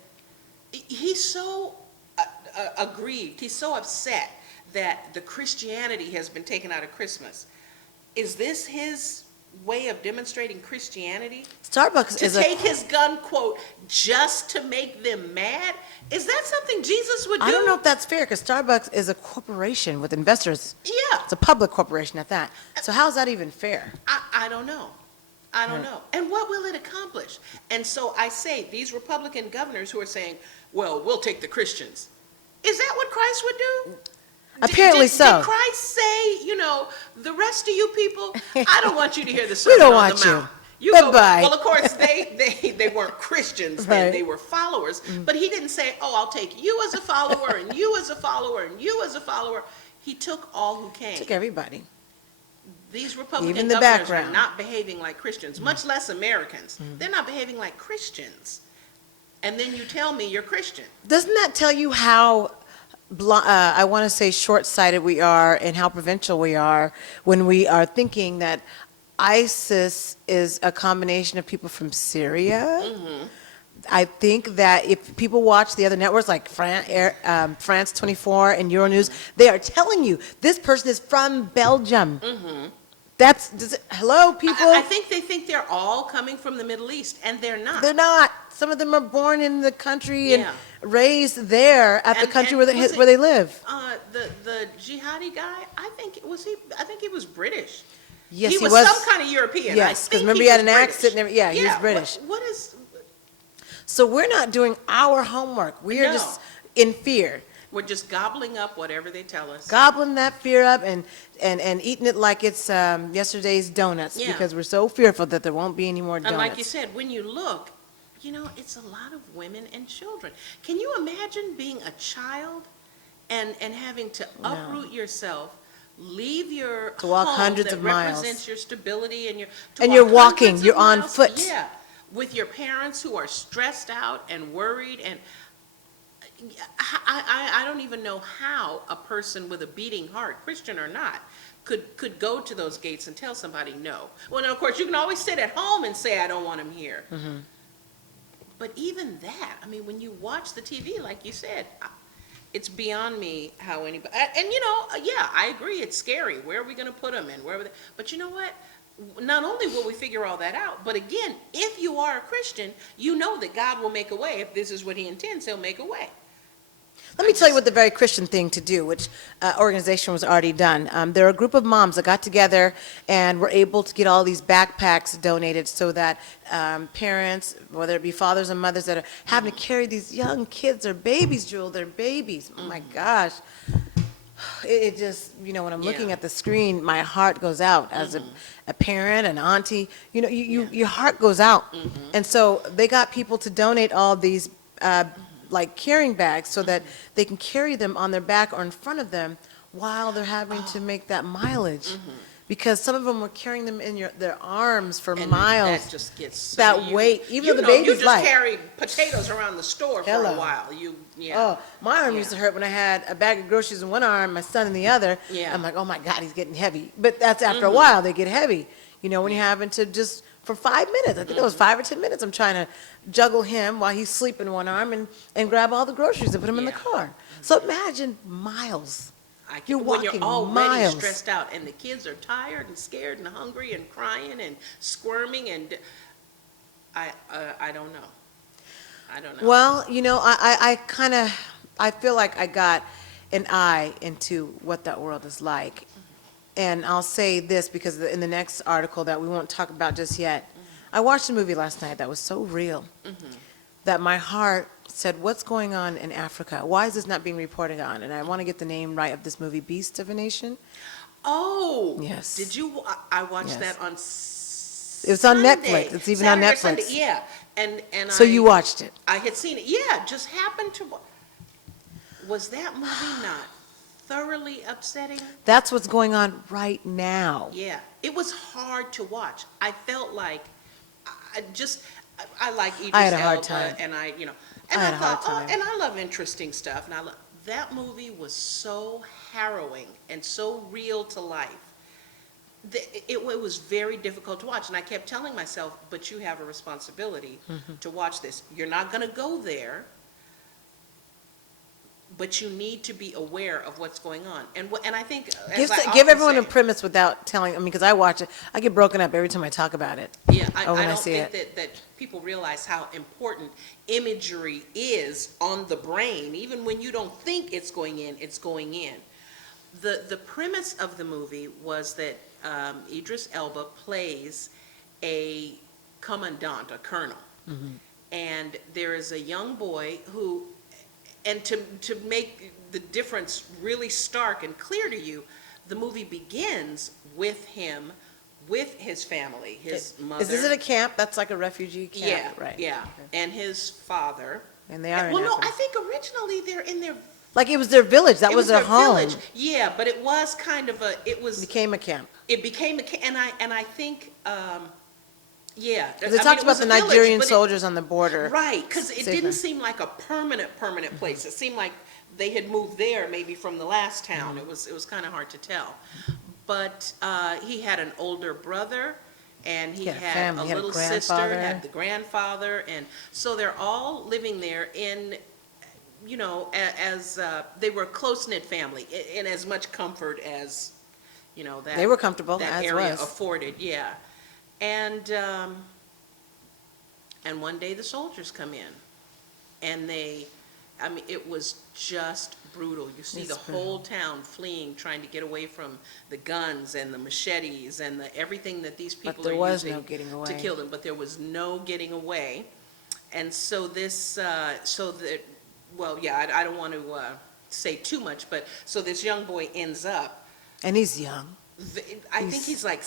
he's so aggrieved, he's so upset that the Christianity has been taken out of Christmas. Is this his way of demonstrating Christianity? Starbucks To is take his gun, quote, just to make them mad? Is that something Jesus would do? I don't know if that's fair, because Starbucks is a corporation with investors. Yeah. It's a public corporation at that. So how's that even fair? I don't know. I don't know. And what will it accomplish? And so I say, these Republican governors who are saying, well, we'll take the Christians. Is that what Christ would do? Apparently so. Did Christ say, the rest of you people, I don't want you to hear the sermon We don't on want the Mount. you. Go- Bye-bye. Well, of course, they weren't Christians then, Right. they were followers. But he didn't say, oh, I'll take you as a follower, and you as a follower, and you as a follower. He took all who came. Took everybody. These Republican Even the governors are background. not behaving like Christians, much less Americans. They're not behaving like Christians. And then you tell me you're Christian. Doesn't that tell you how, I want to say, short-sighted we are and how provincial we are when we are thinking that ISIS is a combination of people from Syria? I think that if people watch the other networks like France 24 and Euronews, they are telling you this person is from Belgium. Hello, people? I think they think they're all coming from the Middle East, and they're not. They're not. Some of them are born in the country and Yeah. raised there at the And- country and where was where they live. The jihadi guy, I think he was British. Yes, he he was was. some kind of European. Yes, because remember he had an accent and British. he was British. What is? So we're not doing our homework. We are No. just in fear, We're just gobbling up whatever they tell us. gobbling that fear up and eating it like it's yesterday's donuts Yeah. because we're so fearful that there won't be any more donuts. And like you said, when you look, it's a lot of women and children. Can you imagine being a child and having to uproot yourself, leave your To walk home hundreds that of miles. represents your stability and And you're walk walking, hundreds of you're on miles? foot. Yeah, with your parents who are stressed out and worried, and I don't even know how a person with a beating heart, Christian or not, could go to those gates and tell somebody no. Well, now, of course, you can always sit at home and say, I don't want him here. Mm-hmm. But even that, I mean, when you watch the TV, like you said, it's beyond me how anybody, and yeah, I agree, it's scary. Where are we going to put them, and where are they? But you know what? Not only will we figure all that out, but again, if you are a Christian, you know that God will make a way. If this is what he intends, he'll make a way. Let me tell you what the very Christian thing to do, which organization was already done. There are a group of moms that got together and were able to get all these backpacks donated so that parents, whether it be fathers and mothers that are having to carry these young kids, their babies, Jewel, their babies. Oh my gosh. It just, when I'm looking at the screen, my heart goes out as a parent, an auntie. Your heart goes out. And so they got people to donate all these like carrying bags so that they can carry them on their back or in front of them while they're having to make that mileage. Because some of them were carrying them in their arms for And miles. that just gets that weight, even though the you baby's just light. carried potatoes around the store for Hello. a while. Oh, my arm used to hurt when I had a bag of groceries in one arm, my son in the other. Yeah. I'm like, oh my God, he's getting heavy. But that's after a while, they get heavy. When you're having to just, for 5 minutes, I think it was 5 or 10 minutes, I'm trying to juggle him while he's sleeping in one arm and grab all the groceries and put them in the car. So imagine miles. You're when walking you're already miles. stressed out and the kids are tired and scared and hungry and crying and squirming, and I don't know. I don't know. Well, I feel like I got an eye into what that world is like. And I'll say this because in the next article that we won't talk about just yet, I watched a movie last night that was so real that my heart said, what's going on in Africa? Why is this not being reported on? And I want to get the name right of this movie, Beast of a Nation. Oh, yes. Did you? I watched Yes. that on. It was on Netflix. It's even on Saturday or Netflix. Sunday, yeah, and So you watched it. I had seen it. Yeah, just happened to. Was that movie not thoroughly upsetting? That's what's going on right now. Yeah, it was hard to watch. I felt like I like Idris I had a hard Elba, time. and I I had a hard thought, time. and I love interesting stuff, and that movie was so harrowing and so real to life. It was very difficult to watch, and I kept telling myself, but you have a responsibility to watch this. You're not going to go there, but you need to be aware of what's going on. And I think, as I Give often everyone say, a premise without telling, because I watch it, I get broken up every time I talk about it. Yeah, I when I don't see think that people realize how important imagery is on the brain. Even when you don't think it's going in, it's going in. The premise of the movie was that Idris Elba plays a commandant, a colonel. And there is a young boy who, and to make the difference really stark and clear to you, the movie begins with him, with his family, his mother. Is this at a camp? That's like a refugee camp, Yeah, right? yeah, and his father. And they are in Well, no, Africa. I think originally they're in their. Like it was their village, that it was their home. village. Yeah, but it was kind of It became a camp. It became a camp, and I think, yeah. Because it I mean, talks it about was the a village, Nigerian but it- soldiers on the border. Right, because it Safer. didn't seem like a permanent place. It seemed like they had moved there maybe from the last town. It was kind of hard to tell. But he had an older brother, and he He had a had family. a He had a little sister, grandfather. had the grandfather, and so they're all living there in, as they were a close-knit family, in as much comfort as, that. They were comfortable, That as area was. afforded, yeah. And one day the soldiers come in, and it was just brutal. You see It's the whole town fleeing, trying to get away from the guns and the machetes and everything that these people there are was using no getting to away. kill them. But there was no getting away. And so this, so that, well, yeah, I don't want to say too much, but so this young boy ends up, And he's young. I think he's like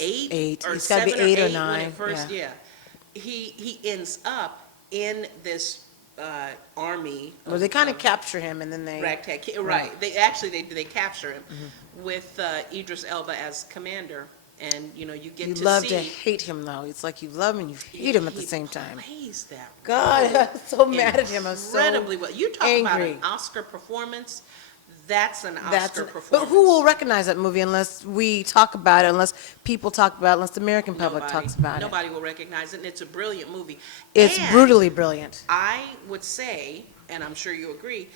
eight, Eight. or He's gotta be 7 or 8 or 8 when 9, it first, yeah. yeah. He ends up in this army. Well, they kind of capture him and then they. Ragtag, right. They actually, they capture him with Idris Elba as commander, and, you know, you get You to love see. to hate him, though. It's like you love him and you hate him at the He same time. plays that God, role I was so mad at him. I was so incredibly well. You talk about angry. an Oscar performance, that's an That's, Oscar performance. but who will recognize that movie unless we talk about it, unless people talk about it, unless the American public talks about it? Nobody will recognize it, and it's a brilliant movie. It's And brutally brilliant. I would say, and I'm sure you agree,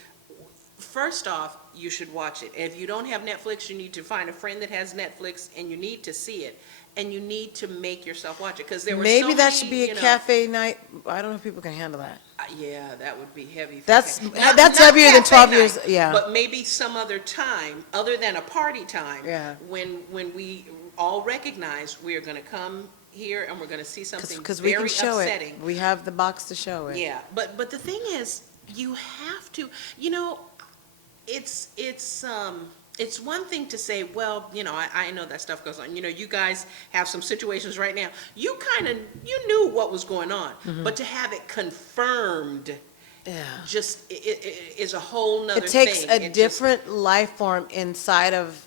first off, you should watch it. If you don't have Netflix, you need to find a friend that has Netflix, and you need to see it, and you need to make yourself watch it, because there were so Maybe that many, should be a you know, cafe night. I don't know if people can handle that. Yeah, that would be heavy. for That's- cafe. that's heavier than cafe 12 years, night, yeah. But maybe some other time, other than a party time. Yeah. When we all recognize we are gonna come here and we're gonna see something Because we very can show upsetting. it. We have the box to show it. Yeah, but the thing is, you have to, you know, it's one thing to say, well, you know, I know that stuff goes on. You know, you guys have some situations right now. You knew what was going on, but to have it confirmed, Yeah. just it is a whole nother It thing. takes a different life form inside of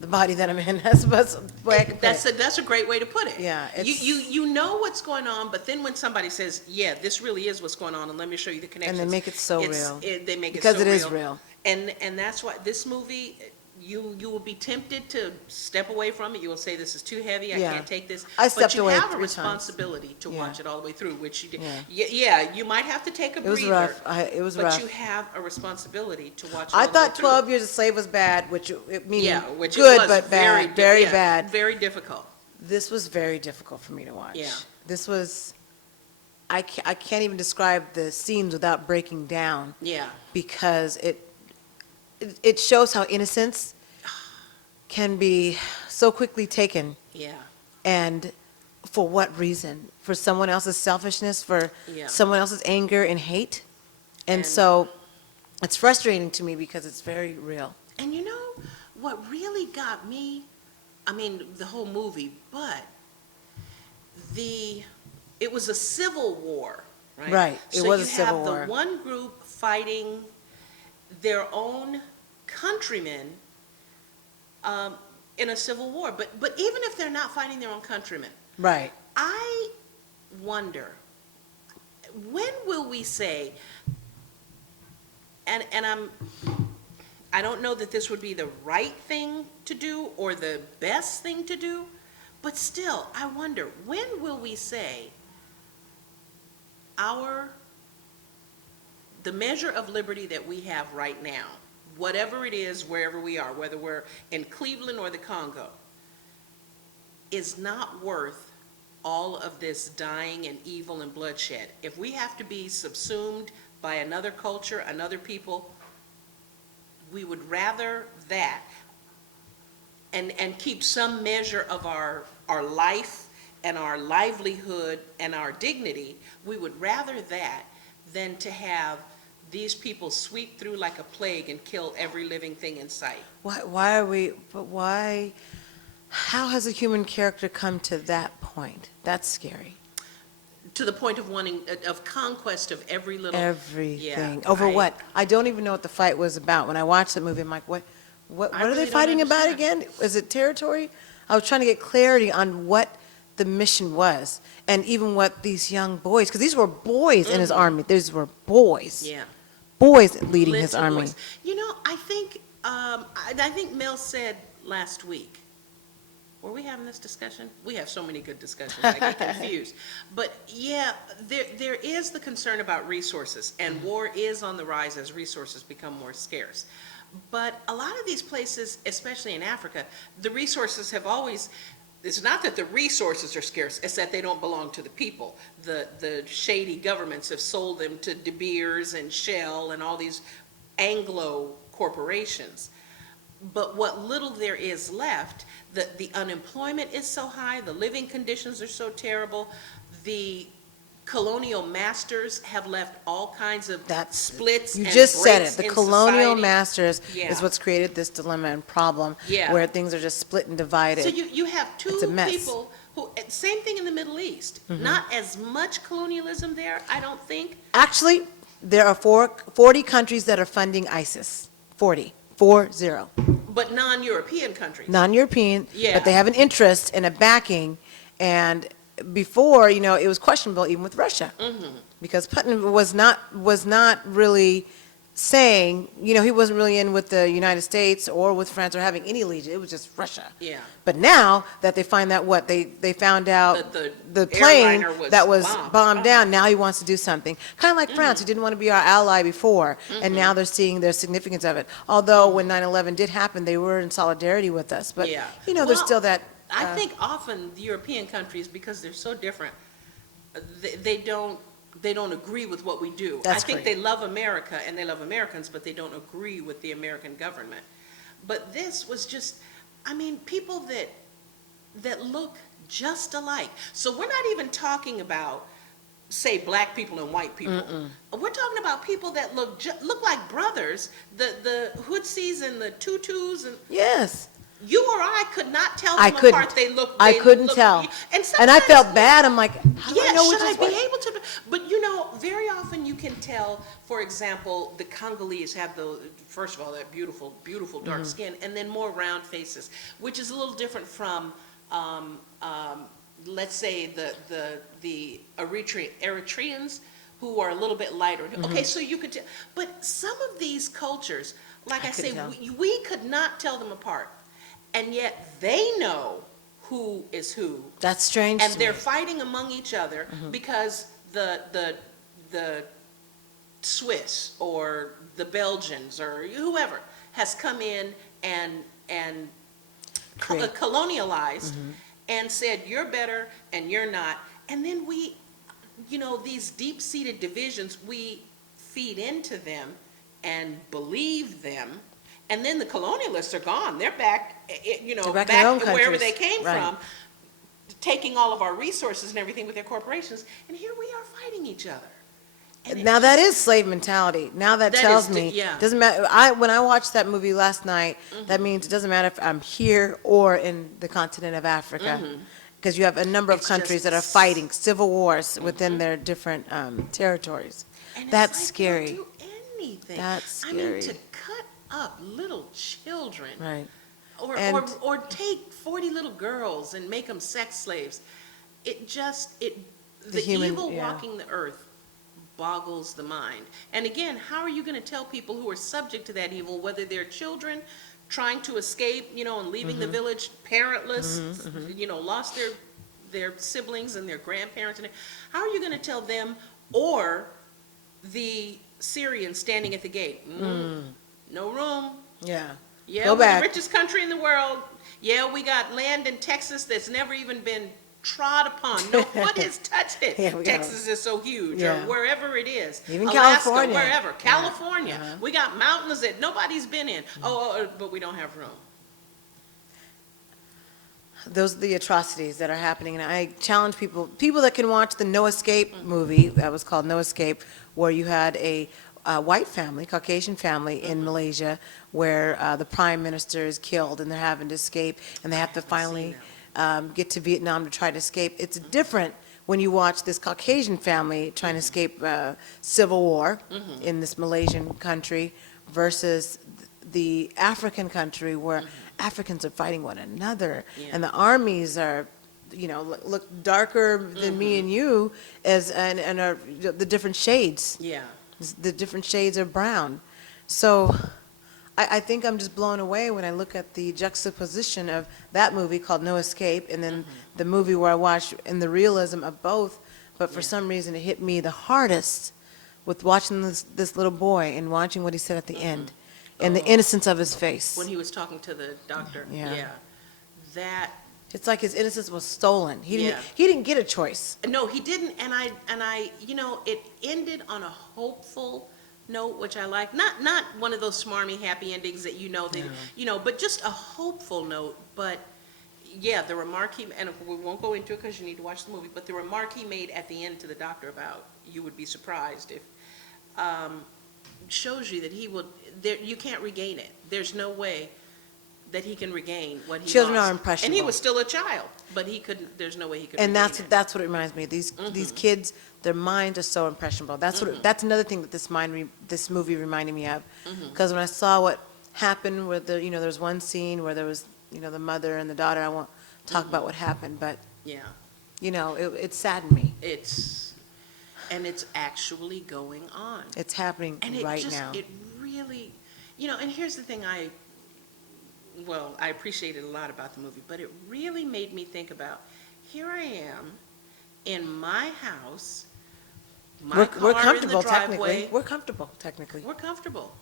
the body that I'm in. That's the way I can put it. That's a great way to put it. Yeah, You know what's going on, but then when somebody says, yeah, this really is what's going on, and let me show you the connections. And they make it so real. They make it Because so it real. is real. And that's why this movie, you will be tempted to step away from it. You will say, this is too heavy, I Yeah. can't take this. I stepped away But you have a 3 times. responsibility to Yeah. watch it all the way through, which you did. Yeah. Yeah, you might have to take a It was breather. rough. It was rough. But you have a responsibility to watch it all I the way thought through. 12 Years a Slave was bad, which meaning Yeah, which it good was but bad, very yeah, bad. Very difficult. This was very difficult for me to watch. Yeah. This was, I can't even describe the scenes without breaking down Yeah. because it shows how innocence can be so quickly taken, Yeah. and for what reason? For someone else's selfishness, for Yeah. someone else's anger and hate? And so it's frustrating to me because it's very real. And you know what really got me? I mean, the whole movie, but it was a civil war, right? Right, it was a civil war. So you have the one group fighting their own countrymen in a civil war. But even if they're not fighting their own countrymen, Right. I wonder, when will we say, and I don't know that this would be the right thing to do or the best thing to do, but still, I wonder, when will we say the measure of liberty that we have right now, whatever it is, wherever we are, whether we're in Cleveland or the Congo, is not worth all of this dying and evil and bloodshed. If we have to be subsumed by another culture, another people, we would rather that and keep some measure of our life and our livelihood and our dignity. We would rather that than to have these people sweep through like a plague and kill every living thing in sight. Why, how has a human character come to that point? That's scary. To the point of wanting, of conquest of every little. Everything. Yeah, Over what? I don't even know what the fight was about. When I watched the movie, I'm like, what I are really they don't fighting about understand. again? Is it territory? I was trying to get clarity on what the mission was, and even what these young boys, because these were boys in his army. These were boys. Yeah. Boys leading his Little army. boys. You know, I think Mel said last week, were we having this discussion? We have so many good discussions, I get confused. But yeah, there is the concern about resources, and war is on the rise as resources become more scarce. But a lot of these places, especially in Africa, the resources have always, it's not that the resources are scarce, it's that they don't belong to the people. The shady governments have sold them to De Beers and Shell and all these Anglo corporations. But what little there is left, the unemployment is so high, the living conditions are so terrible, the colonial masters have left all kinds of splits You and just said it. breaks The in colonial society. masters Yeah. is what's created this dilemma and problem Yeah. where things are just split and divided. So you have It's a two mess. people who, same thing in the Middle East. Mhm. Not as much colonialism there, I don't think. Actually, there are 40 countries that are funding ISIS. 40. 40. But non-European countries. Non-European, Yeah. but they have an interest and a backing. And before, it was questionable even with Russia. Mhm. Because Putin was not really saying, he wasn't really in with the United States or with France or having any allegiance. It was just Russia. Yeah. But now that they find that they found out the plane airliner was that was bombed. bombed down, now he wants to do something. Kind of like France, who didn't want to be our ally before, and now they're seeing the significance of it. Although when 9/11 did happen, they were in solidarity with us. But, Yeah. there's Well, still that. I think often the European countries, because they're so different, they don't agree with what we do. That's I think great. they love America and they love Americans, but they don't agree with the American government. But this was just, people that look just alike. So we're not even talking about, say, black people and white people. We're talking about people that look like brothers. The Hutsis and the Tues and Yes. you or I could not tell them I couldn't. apart. I couldn't tell. And I sometimes- felt bad. I'm like, how do I Yeah, know which should I is be what? able to? But very often you can tell. For example, the Congolese have first of all, that beautiful, beautiful dark skin, and then more round faces, which is a little different from, let's say the Eritreans, who are a little bit lighter. Okay, so you could tell. But some of these cultures, like I say, tell. we could not tell them apart, and yet they know who is who. That's strange. And to they're me. fighting among each other because the Swiss or the Belgians or whoever has come in and colonialized and said you're better and you're not. And then we, these deep-seated divisions, we feed into them and believe them. And then the colonialists are gone. They're back, They're back in back their own wherever countries. they came Right. from, taking all of our resources and everything with their corporations. And here we are fighting each other. And it Now that just- is slave mentality. Now that That tells is me, yeah. doesn't matter. When I watched that movie last night, that means it doesn't matter if I'm here or in the continent of Africa, because you have a number of It's countries just- that are fighting civil wars within their different territories. And That's it's like scary. They'll do anything. That's I mean, to scary. cut up little children, Right. or take 40 little girls and make them sex slaves. The human- evil yeah. walking the earth boggles the mind. And again, how are you going to tell people who are subject to that evil, whether they're children trying to escape, and leaving the village parentless, lost their siblings and their grandparents, and how are you going to tell them, or the Syrians standing at the gate? No room. Yeah. Yeah, Go we're back. the richest country in the world. Yeah, we got land in Texas that's never even been trod upon. No one has touched it. Yeah, we got Texas is so huge, Yeah. or wherever it is. Even Alaska, California. wherever. Yeah. California. We got mountains that nobody's been in. But we don't have room. Those are the atrocities that are happening, and I challenge people that can watch the No Escape movie, that was called No Escape, where you had a white family, Caucasian family in Malaysia, where the prime minister is killed and they're having to escape, and they have to finally get to Vietnam to try to escape. It's different when you watch this Caucasian family trying to escape civil war in this Malaysian country versus the African country where Africans are fighting one another, and the armies are, look darker than me and you, and are the different shades. Yeah. The different shades of brown. So I think I'm just blown away when I look at the juxtaposition of that movie called No Escape, and then the movie where I watched in the realism of both, but for some reason it hit me the hardest with watching this little boy and watching what he said at the end, and the innocence of his face. When he was talking to the doctor. Yeah. That. It's like his innocence was stolen. He Yeah. didn't get a choice. No, he didn't, and I, it ended on a hopeful note, which I like. Not one of those smarmy happy endings that they, but just a hopeful note. But Yeah, the remark and we won't go into it because you need to watch the movie, but the remark he made at the end to the doctor about, you would be surprised if, shows you that you can't regain it. There's no way that he can regain what he Children lost. are impressionable. And he was still a child, but there's no way he could And regain it. that's what it reminds me of. These kids, their minds are so impressionable. That's another thing that this movie reminded me of. Because when I saw what happened with there's one scene where there was, the mother and the daughter. I won't talk about what happened, but Yeah. It saddened me. It's actually going on. It's happening And right now. It really, and here's the thing I appreciated a lot about the movie, but it really made me think about, here I am in my house, my We're car comfortable in the driveway. technically. We're comfortable technically. We're comfortable.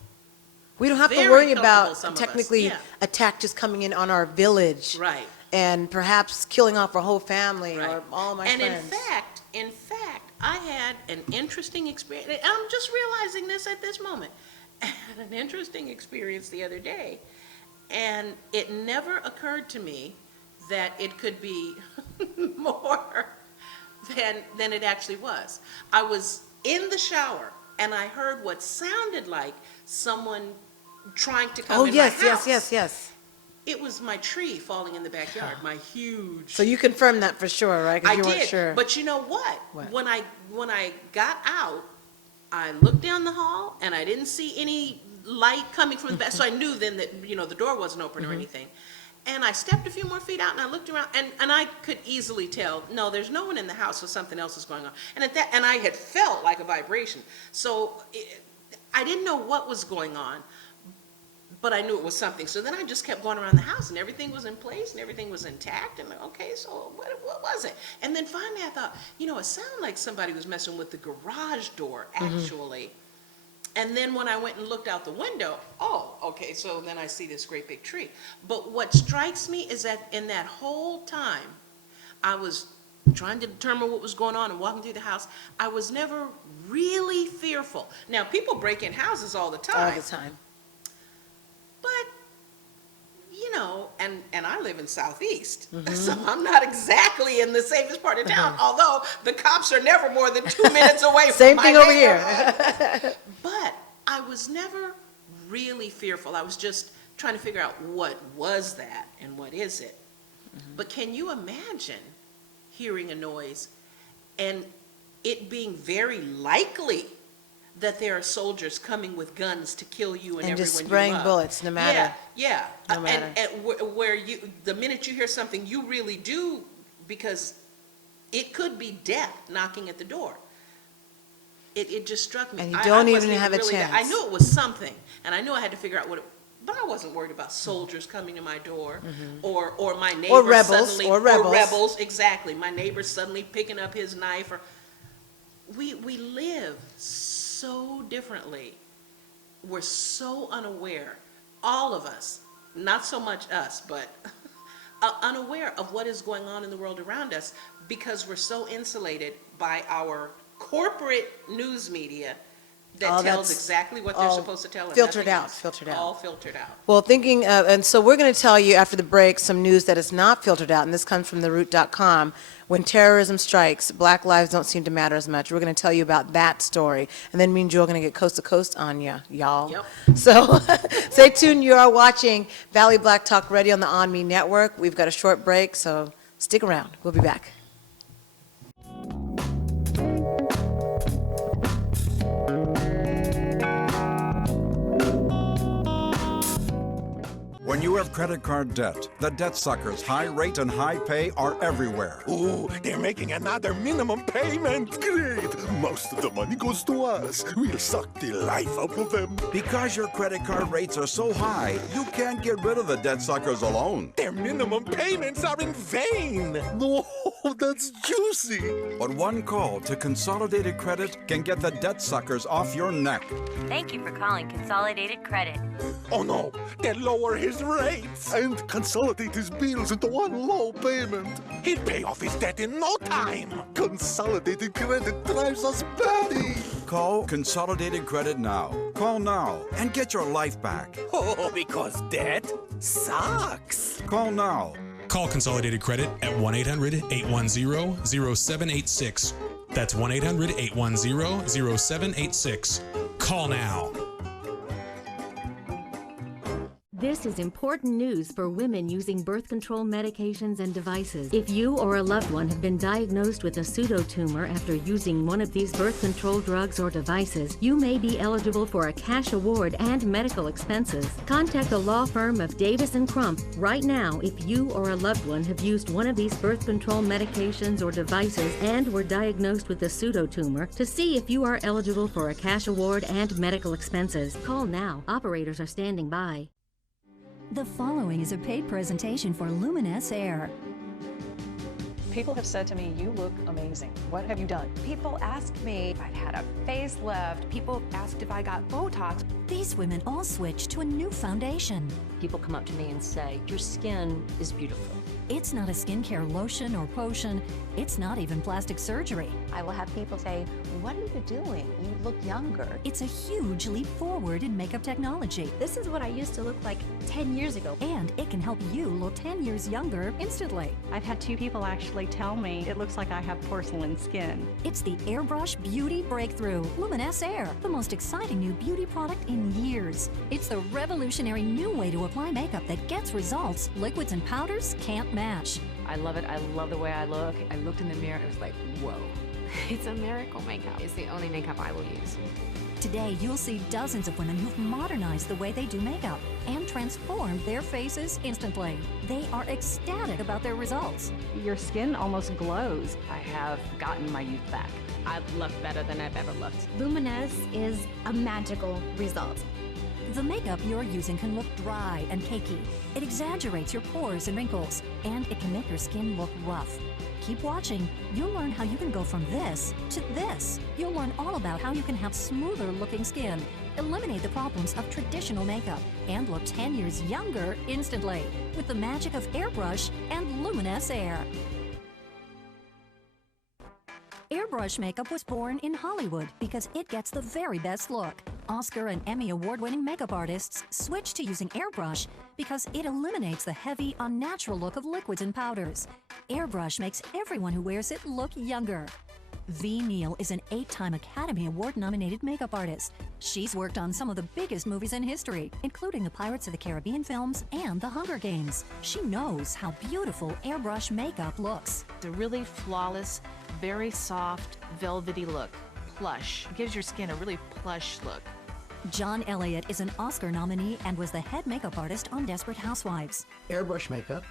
We don't have to Very worry comfortable, about some of us. technically Yeah. attack just coming in on our village. Right. And perhaps killing off our whole family Right. or all my And friends. in fact, I had an interesting experience. I'm just realizing this at this moment. I had an interesting experience the other day, and it never occurred to me that it could be more than it actually was. I was in the shower, and I heard what sounded like someone trying to come in my house. Yes. It was my tree falling in the backyard, my huge. So you confirmed that for sure, right? 'Cause I you weren't did, sure. but you know what? What? When I got out, I looked down the hall and I didn't see any light coming from the back, so I knew then that the door wasn't open or anything. And I stepped a few more feet out and I looked around and I could easily tell, no, there's no one in the house, so something else is going on. And I had felt like a vibration, so I didn't know what was going on. But I knew it was something. So then I just kept going around the house, and everything was in place, and everything was intact. And okay, so what was it? And then finally I thought, it sounded like somebody was messing with the garage door, actually. And then when I went and looked out the window, oh, okay, so then I see this great big tree. But what strikes me is that in that whole time, I was trying to determine what was going on and walking through the house. I was never really fearful. Now, people break in houses all the time. All the time. But, and I live in Southeast, so I'm not exactly in the safest part of town, although the cops are never more than 2 minutes away from my Same thing over here. But I was never really fearful. I was just trying to figure out what was that and what is it. But can you imagine hearing a noise and it being very likely that there are soldiers coming with guns to kill you and everyone just you spraying love. bullets, no matter. Yeah. No matter. And where the minute you hear something, you really do, because it could be death knocking at the door. It just struck me. And you I don't wasn't even have a really chance. I knew it was something, and I knew I had to figure out what it. But I wasn't worried about soldiers coming to my door, or my neighbor suddenly, or rebels. Exactly. My neighbor suddenly picking up his knife, or we live so differently. We're so unaware, all of us, not so much us, but unaware of what is going on in the world around us, because we're so insulated by our corporate news media that tells exactly what they're supposed to tell. Filtered out. All filtered out. Well, and so we're going to tell you after the break some news that is not filtered out, and this comes from theroot.com. When terrorism strikes, black lives don't seem to matter as much. We're going to tell you about that story, and then me and Joe are going to get coast to coast on you, y'all. Yep. So stay tuned. You are watching Valley Black Talk Radio on the ONME network. We've got a short break, so stick around. We'll be back. When you have credit card debt, the debt suckers' high rate and high pay are everywhere. Ooh, they're making another minimum payment. Great. Most of the money goes to us. We'll suck the life out of them. Because your credit card rates are so high, you can't get rid of the debt suckers alone. Their minimum payments are in vain. No, that's juicy. But one call to Consolidated Credit can get the debt suckers off your neck. Thank you for calling Consolidated Credit. Oh no, they'll lower his rates and consolidate his bills into one low payment. He'll pay off his debt in no time. Consolidated Credit drives us batty. Call Consolidated Credit now. Call now and get your life back. Oh, because debt sucks. Call now. Call Consolidated Credit at 1-800-810-0786. That's 1-800-810-0786. Call now. This is important news for women using birth control medications and devices. If you or a loved one have been diagnosed with a pseudotumor after using one of these birth control drugs or devices, you may be eligible for a cash award and medical expenses. Contact the law firm of Davis & Crump right now if you or a loved one have used one of these birth control medications or devices and were diagnosed with a pseudotumor to see if you are eligible for a cash award and medical expenses. Call now. Operators are standing by. The following is a paid presentation for Luminous Air. People have said to me, you look amazing. What have you done? People ask me if I've had a facelift. People asked if I got Botox. These women all switched to a new foundation. People come up to me and say, your skin is beautiful. It's not a skincare lotion or potion. It's not even plastic surgery. I will have people say, what are you doing? You look younger. It's a huge leap forward in makeup technology. This is what I used to look like 10 years ago. And it can help you look 10 years younger instantly. I've had 2 people actually tell me it looks like I have porcelain skin. It's the Airbrush Beauty Breakthrough, Luminous Air, the most exciting new beauty product in years. It's the revolutionary new way to apply makeup that gets results liquids and powders can't match. I love it. I love the way I look. I looked in the mirror and it was like, whoa. It's a miracle makeup. It's the only makeup I will use. Today, you'll see dozens of women who've modernized the way they do makeup and transformed their faces instantly. They are ecstatic about their results. Your skin almost glows. I have gotten my youth back. I look better than I've ever looked. Luminous is a magical result. The makeup you're using can look dry and cakey. It exaggerates your pores and wrinkles, and it can make your skin look rough. Keep watching. You'll learn how you can go from this to this. You'll learn all about how you can have smoother looking skin, eliminate the problems of traditional makeup, and look 10 years younger instantly with the magic of Airbrush and Luminous Air. Airbrush makeup was born in Hollywood because it gets the very best look. Oscar and Emmy award-winning makeup artists switched to using airbrush because it eliminates the heavy, unnatural look of liquids and powders. Airbrush makes everyone who wears it look younger. V. Neal is an 8-time Academy Award-nominated makeup artist. She's worked on some of the biggest movies in history, including the Pirates of the Caribbean films and The Hunger Games. She knows how beautiful airbrush makeup looks. It's a really flawless, very soft, velvety look. Plush. It gives your skin a really plush look. John Elliott is an Oscar nominee and was the head makeup artist on Desperate Housewives. Airbrush makeup.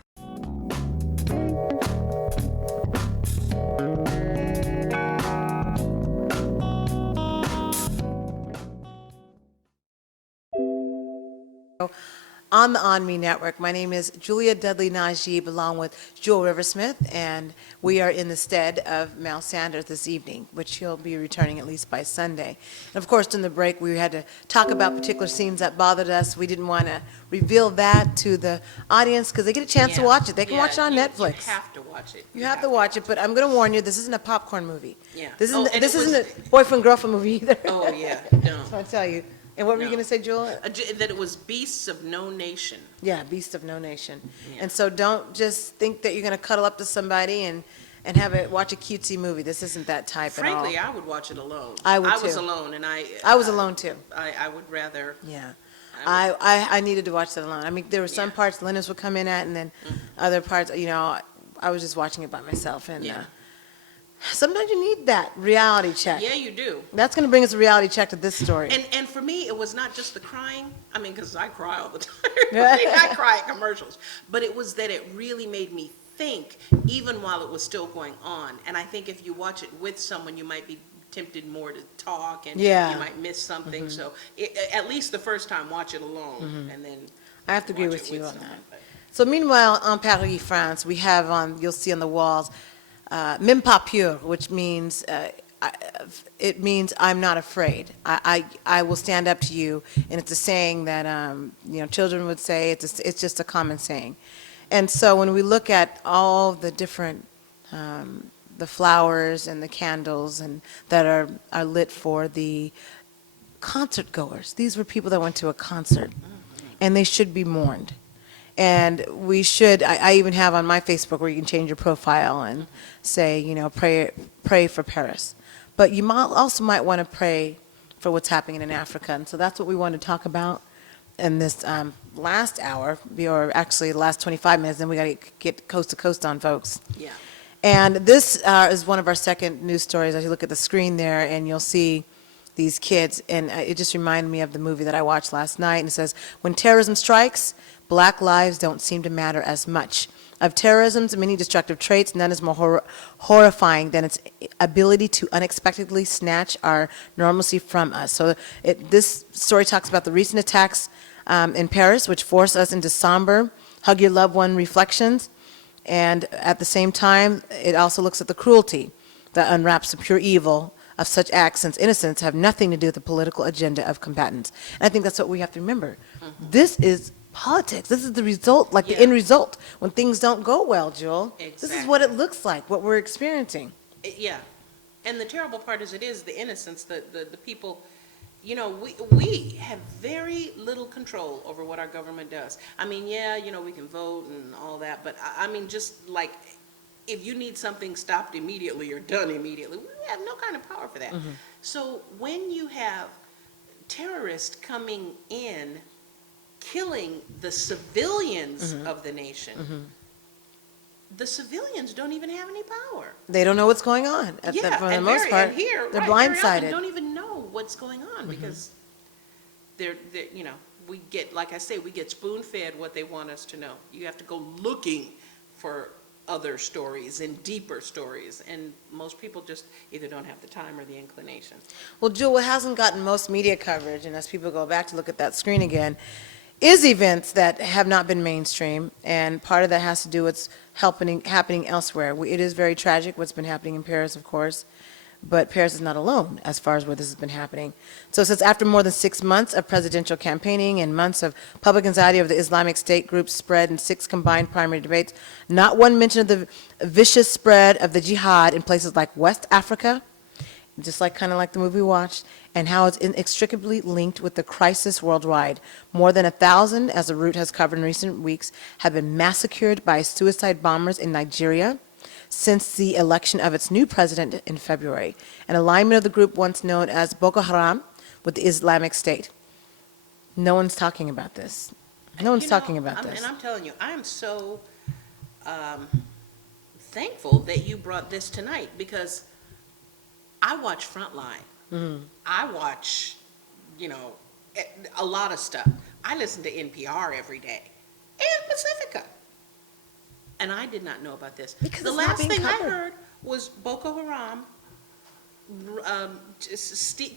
On the ONME network, my name is Julia Dudley Najib, along with Jewel Riversmith, and we are in the stead of Mel Sanders this evening, which he'll be returning at least by Sunday. And of course, during the break, we had to talk about particular scenes that bothered us. We didn't want to reveal that to the audience because they get a chance to watch it. They can watch it on Netflix. You have to watch it. You have to watch it, but I'm going to warn you, this isn't a popcorn movie. Yeah. This Oh, isn't, and this it was- isn't a boyfriend-girlfriend movie either. Oh, yeah, no. So I tell you. And what were you going to say, Jewel? That it was Beasts of No Nation. Yeah, Beast of No Nation. Yeah. And so don't just think that you're going to cuddle up to somebody and have it watch a cutesy movie. This isn't that type at all. Frankly, I would watch it alone. I would I was too. alone, and I was alone too. I would rather. Yeah. I needed to watch that alone. I mean, there were some parts Linus would come in at, and then other parts, you know, I was just watching it by myself. And sometimes you need that reality check. Yeah, you do. That's going to bring us a reality check to this story. And for me, it was not just the crying. I mean, because I cry all the time. I cry at commercials. But it was that it really made me think, even while it was still going on. And I think if you watch it with someone, you might be tempted more to talk, and you might miss something. So at least the first time, watch it alone, and then I have to agree with you on that. So meanwhile, en Paris, France, we have you'll see on the walls, Même pas peur, which means, it means I'm not afraid. I will stand up to you, and it's a saying that, you know, children would say, it's just a common saying. And so when we look at all the different, the flowers and the candles and that are lit for the concert goers, these were people that went to a concert, and they should be mourned. And we should, I even have on my Facebook where you can change your profile and say, pray for Paris. But you also might want to pray for what's happening in Africa. And so that's what we want to talk about in this last hour, or actually the last 25 minutes, then we got to get coast to coast on, folks. Yeah. And this is one of our second news stories. As you look at the screen there, and you'll see these kids, and it just reminded me of the movie that I watched last night, and it says, when terrorism strikes, black lives don't seem to matter as much. Of terrorism's many destructive traits, none is more horrifying than its ability to unexpectedly snatch our normalcy from us. So this story talks about the recent attacks in Paris, which forced us into somber, hug your loved one reflections. And at the same time, it also looks at the cruelty that unwraps the pure evil of such acts, since innocents have nothing to do with the political agenda of combatants. And I think that's what we have to remember. This is politics. This is the result, like the end result, when things don't go well, Jewel. Exactly. This is what it looks like, what we're experiencing. Yeah. And the terrible part is the innocence, the people, we have very little control over what our government does. I mean, yeah, we can vote and all that, but I mean, just like, if you need something stopped immediately or done immediately, we have no kind of power for that. So when you have terrorists coming in, killing the civilians of the nation, the civilians don't even have any power. They don't know what's going on. For the most part, and here, they're very often blindsided. don't even know what's going on because they're we get, like I say, we get spoon-fed what they want us to know. You have to go looking for other stories and deeper stories, and most people just either don't have the time or the inclination. Well, Jewel, what hasn't gotten most media coverage, and as people go back to look at that screen again, is events that have not been mainstream, and part of that has to do with what's happening elsewhere. It is very tragic what's been happening in Paris, of course, but Paris is not alone as far as where this has been happening. So it says, after more than 6 months of presidential campaigning and months of public anxiety over the Islamic State group's spread and 6 combined primary debates, not one mention of the vicious spread of the jihad in places like West Africa, just kind of like the movie we watched, and how it's inextricably linked with the crisis worldwide. More than 1,000, as the route has covered in recent weeks, have been massacred by suicide bombers in Nigeria since the election of its new president in February. An alignment of the group once known as Boko Haram with the Islamic State. No one's talking about this. No one's talking about this. And I'm telling you, I am so thankful that you brought this tonight, because I watch Frontline. I watch, a lot of stuff. I listen to NPR every day and Pacifica. And I did not know about this. Because the last thing I heard was Boko Haram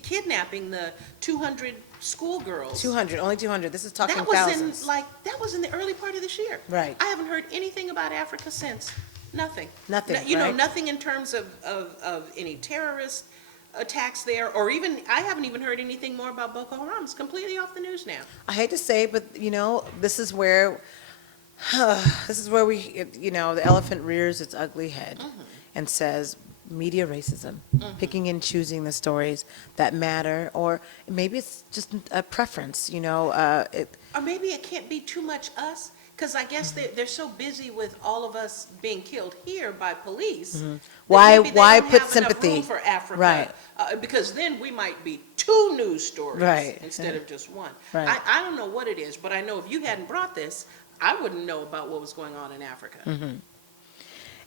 kidnapping the 200 schoolgirls. 200, only 200. This is talking that was thousands. That was in the early part of this year. Right. I haven't heard anything about Africa since. Nothing. Nothing, No, nothing in terms of any terrorist attacks there, or even, I haven't even heard anything more about Boko Haram. It's completely off the news now. I hate to say, but this is where we, the elephant rears its ugly head and says media racism, picking and choosing the stories that matter, or maybe it's just a preference, Or maybe it can't be too much us, because I guess they're so busy with all of us being killed here by police. Why don't put have sympathy? Enough room for Africa, Right. Because then we might be 2 news stories Right. instead of just one. Right. I don't know what it is, but I know if you hadn't brought this, I wouldn't know about what was going on in Africa.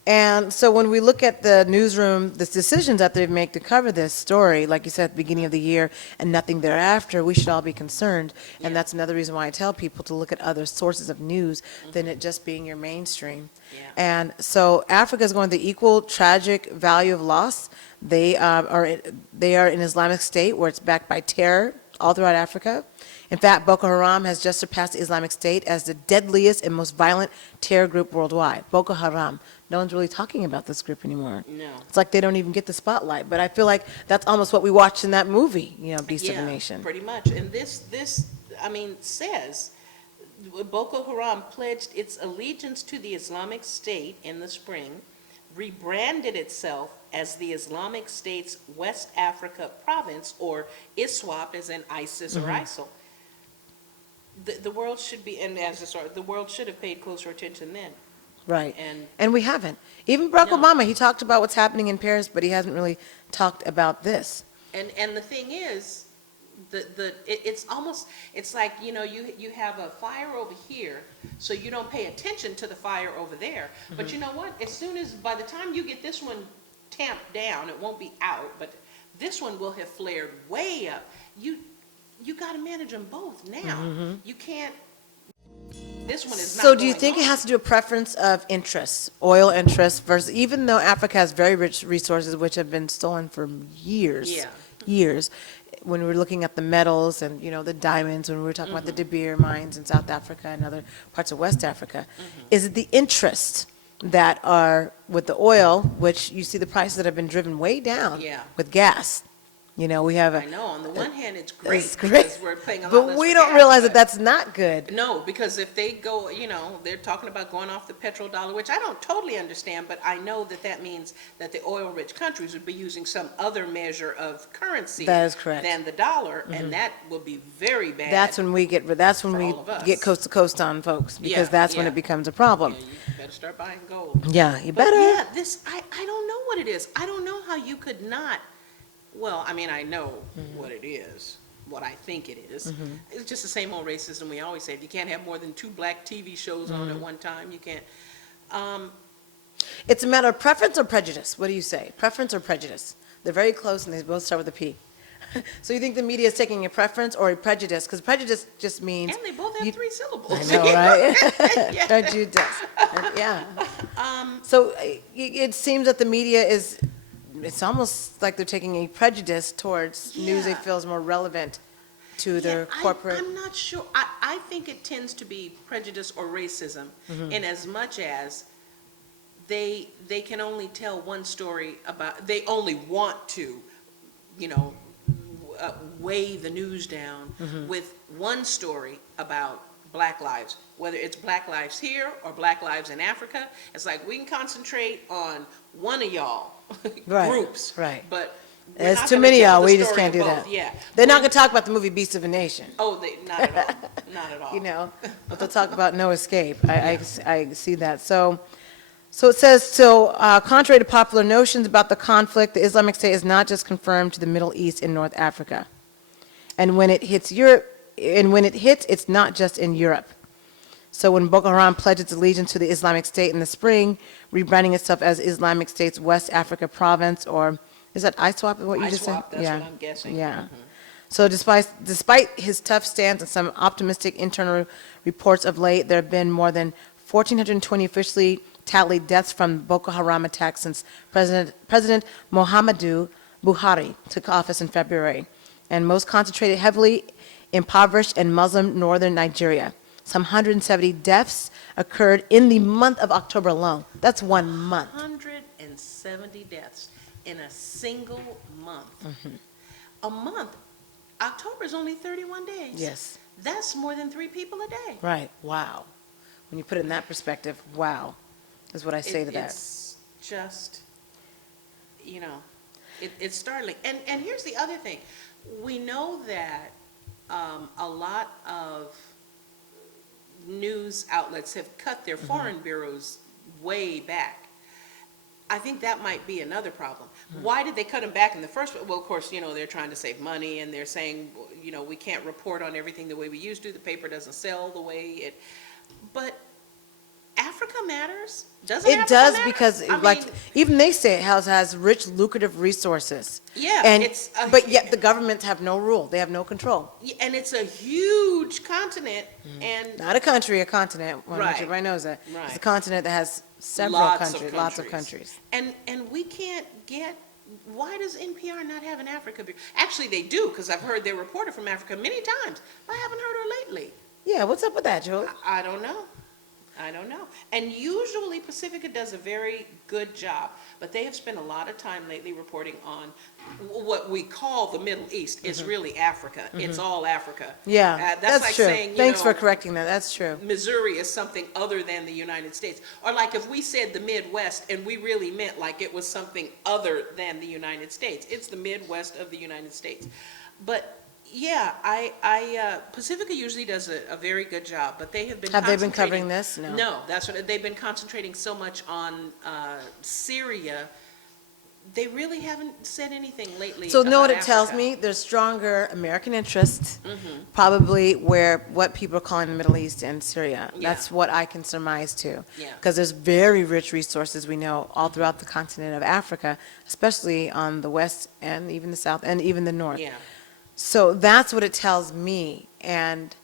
And so when we look at the newsroom, the decisions that they make to cover this story, like you said at the beginning of the year, and nothing thereafter, we should all be concerned. And that's another reason why I tell people to look at other sources of news than it just being your mainstream. And so Africa is going to the equal tragic value of loss. They are an Islamic State where it's backed by terror all throughout Africa. In fact, Boko Haram has just surpassed the Islamic State as the deadliest and most violent terror group worldwide. Boko Haram. No one's really talking about this group anymore. No. It's like they don't even get the spotlight. But I feel like that's almost what we watched in that movie, Beast of a Nation. Pretty much. And this says Boko Haram pledged its allegiance to the Islamic State in the spring, rebranded itself as the Islamic State's West Africa province, or ISWAP, as in ISIS or ISIL. the world should be, and as a sort, the world should have paid closer attention then. Right. And And we haven't. Even Barack Obama, he talked about what's happening in Paris, but he hasn't really talked about this. And the thing is, it's almost, it's like, you know, you have a fire over here, so you don't pay attention to the fire over there. But you know what? As soon as, by the time you get this one tamped down, it won't be out, but this one will have flared way up. You got to manage them both now. You can't. This one is not. So do you going think it on. has to do a preference of interests, oil interests versus, even though Africa has very rich resources which have been stolen for years, Yeah. years, when we were looking at the metals and, you know, the diamonds, when we were talking about the De Beer mines in South Africa and other parts of West Africa, is it the interests that are with the oil, which you see the prices that have been driven way down Yeah. with gas? You know, we have I know, on the one hand, it's great, it's great, because we're paying a lot less but we for don't gas, realize that but- that's not good. No, because if they go, you know, they're talking about going off the petrodollar, which I don't totally understand, but I know that that means that the oil-rich countries would be using some other measure of currency That is correct. than the dollar, and that will be very bad. That's when we get all of us. coast to coast on folks, because Yeah, that's when yeah. it becomes a problem. Yeah, you better start buying gold. Yeah, you But better. yeah, I don't know what it is. I don't know how you could not, well, I mean, I know what it is, what I think it is. It's just the same old racism we always say. You can't have more than 2 black TV shows on at one time. You can't. It's a matter of preference or prejudice. What do you say? Preference or prejudice? They're very close and they both start with a P. So you think the media is taking a preference or a prejudice? Because prejudice just means. And they both have 3 syllables. I know, right? Yeah. Prejudice. Yeah. So it seems that the media is, it's almost like they're taking a prejudice towards news they Yeah. feel is more relevant to their corporate. I'm not sure. I think it tends to be prejudice or racism in as much as they can only tell one story about, they only want to, you know, weigh the news down with one story about Black lives, whether it's Black lives here or Black lives in Africa. It's like we can concentrate on one of y'all Right, groups, right. but we're There's not too gonna many of tell y'all. the We just story can't of do both. that. Yeah, They're not going to talk about the movie Beasts of a Nation. oh, not at all, not at all. You know, but they'll talk about No Escape. I see that. So it says, contrary to popular notions about the conflict, the Islamic State is not just confirmed to the Middle East and North Africa. And when it hits Europe, it's not just in Europe. So when Boko Haram pledged its allegiance to the Islamic State in the spring, rebranding itself as Islamic State's West Africa Province, or is that ISWAP, what you just said? ISWAP, that's what I'm guessing. Yeah. So despite his tough stance and some optimistic internal reports of late, there have been more than 1,420 officially tallied deaths from Boko Haram attacks since President Muhammadu Buhari took office in February, and most concentrated heavily impoverished and Muslim northern Nigeria. Some 170 deaths occurred in the month of October alone. That's 1 month. 170 deaths in a single month. A month. October is only 31 days. Yes. That's more than 3 people a day. Right. Wow. When you put it in that perspective, wow, is what I say to that. It's just, you know, it's startling. And here's the other thing. We know that a lot of news outlets have cut their foreign bureaus way back. I think that might be another problem. Why did they cut them back in the first place? Well, of course, you know, they're trying to save money, and they're saying, you know, we can't report on everything the way we used to. The paper doesn't sell the way it, but Africa matters. Doesn't It Africa does, matter? because I like mean, even they say it has rich, lucrative resources. Yeah, And it's but yet the governments have no rule. They have no control. and it's a huge continent, and Not a country, a continent. Well, Right. everybody knows that. It's a Right. continent that has several Lots of countries, lots of countries. countries. and we can't get. Why does NPR not have an Africa bureau? Actually, they do, because I've heard their reporter from Africa many times. But I haven't heard her lately. Yeah, what's up with that, Julie? I don't know. I don't know. And usually Pacifica does a very good job, but they have spent a lot of time lately reporting on what we call the Middle East. It's really Africa. It's all Africa. Yeah, that's like true. saying, you Thanks know, for correcting that. That's true. Missouri is something other than the United States. Or like if we said the Midwest and we really meant like it was something other than the United States. It's the Midwest of the United States. But Yeah, Pacifica usually does a very good job, but they have been Have they been concentrating- covering this? No. No, that's what, they've been concentrating so much on Syria. They really haven't said anything lately So know what about it tells Africa. me? There's stronger American interest, Mhm. probably where what people are calling the Middle East and Syria. Yeah. That's what I can surmise too. Yeah. Because there's very rich resources we know all throughout the continent of Africa, especially on the west and even the south and even the north. Yeah. So that's what it tells me. And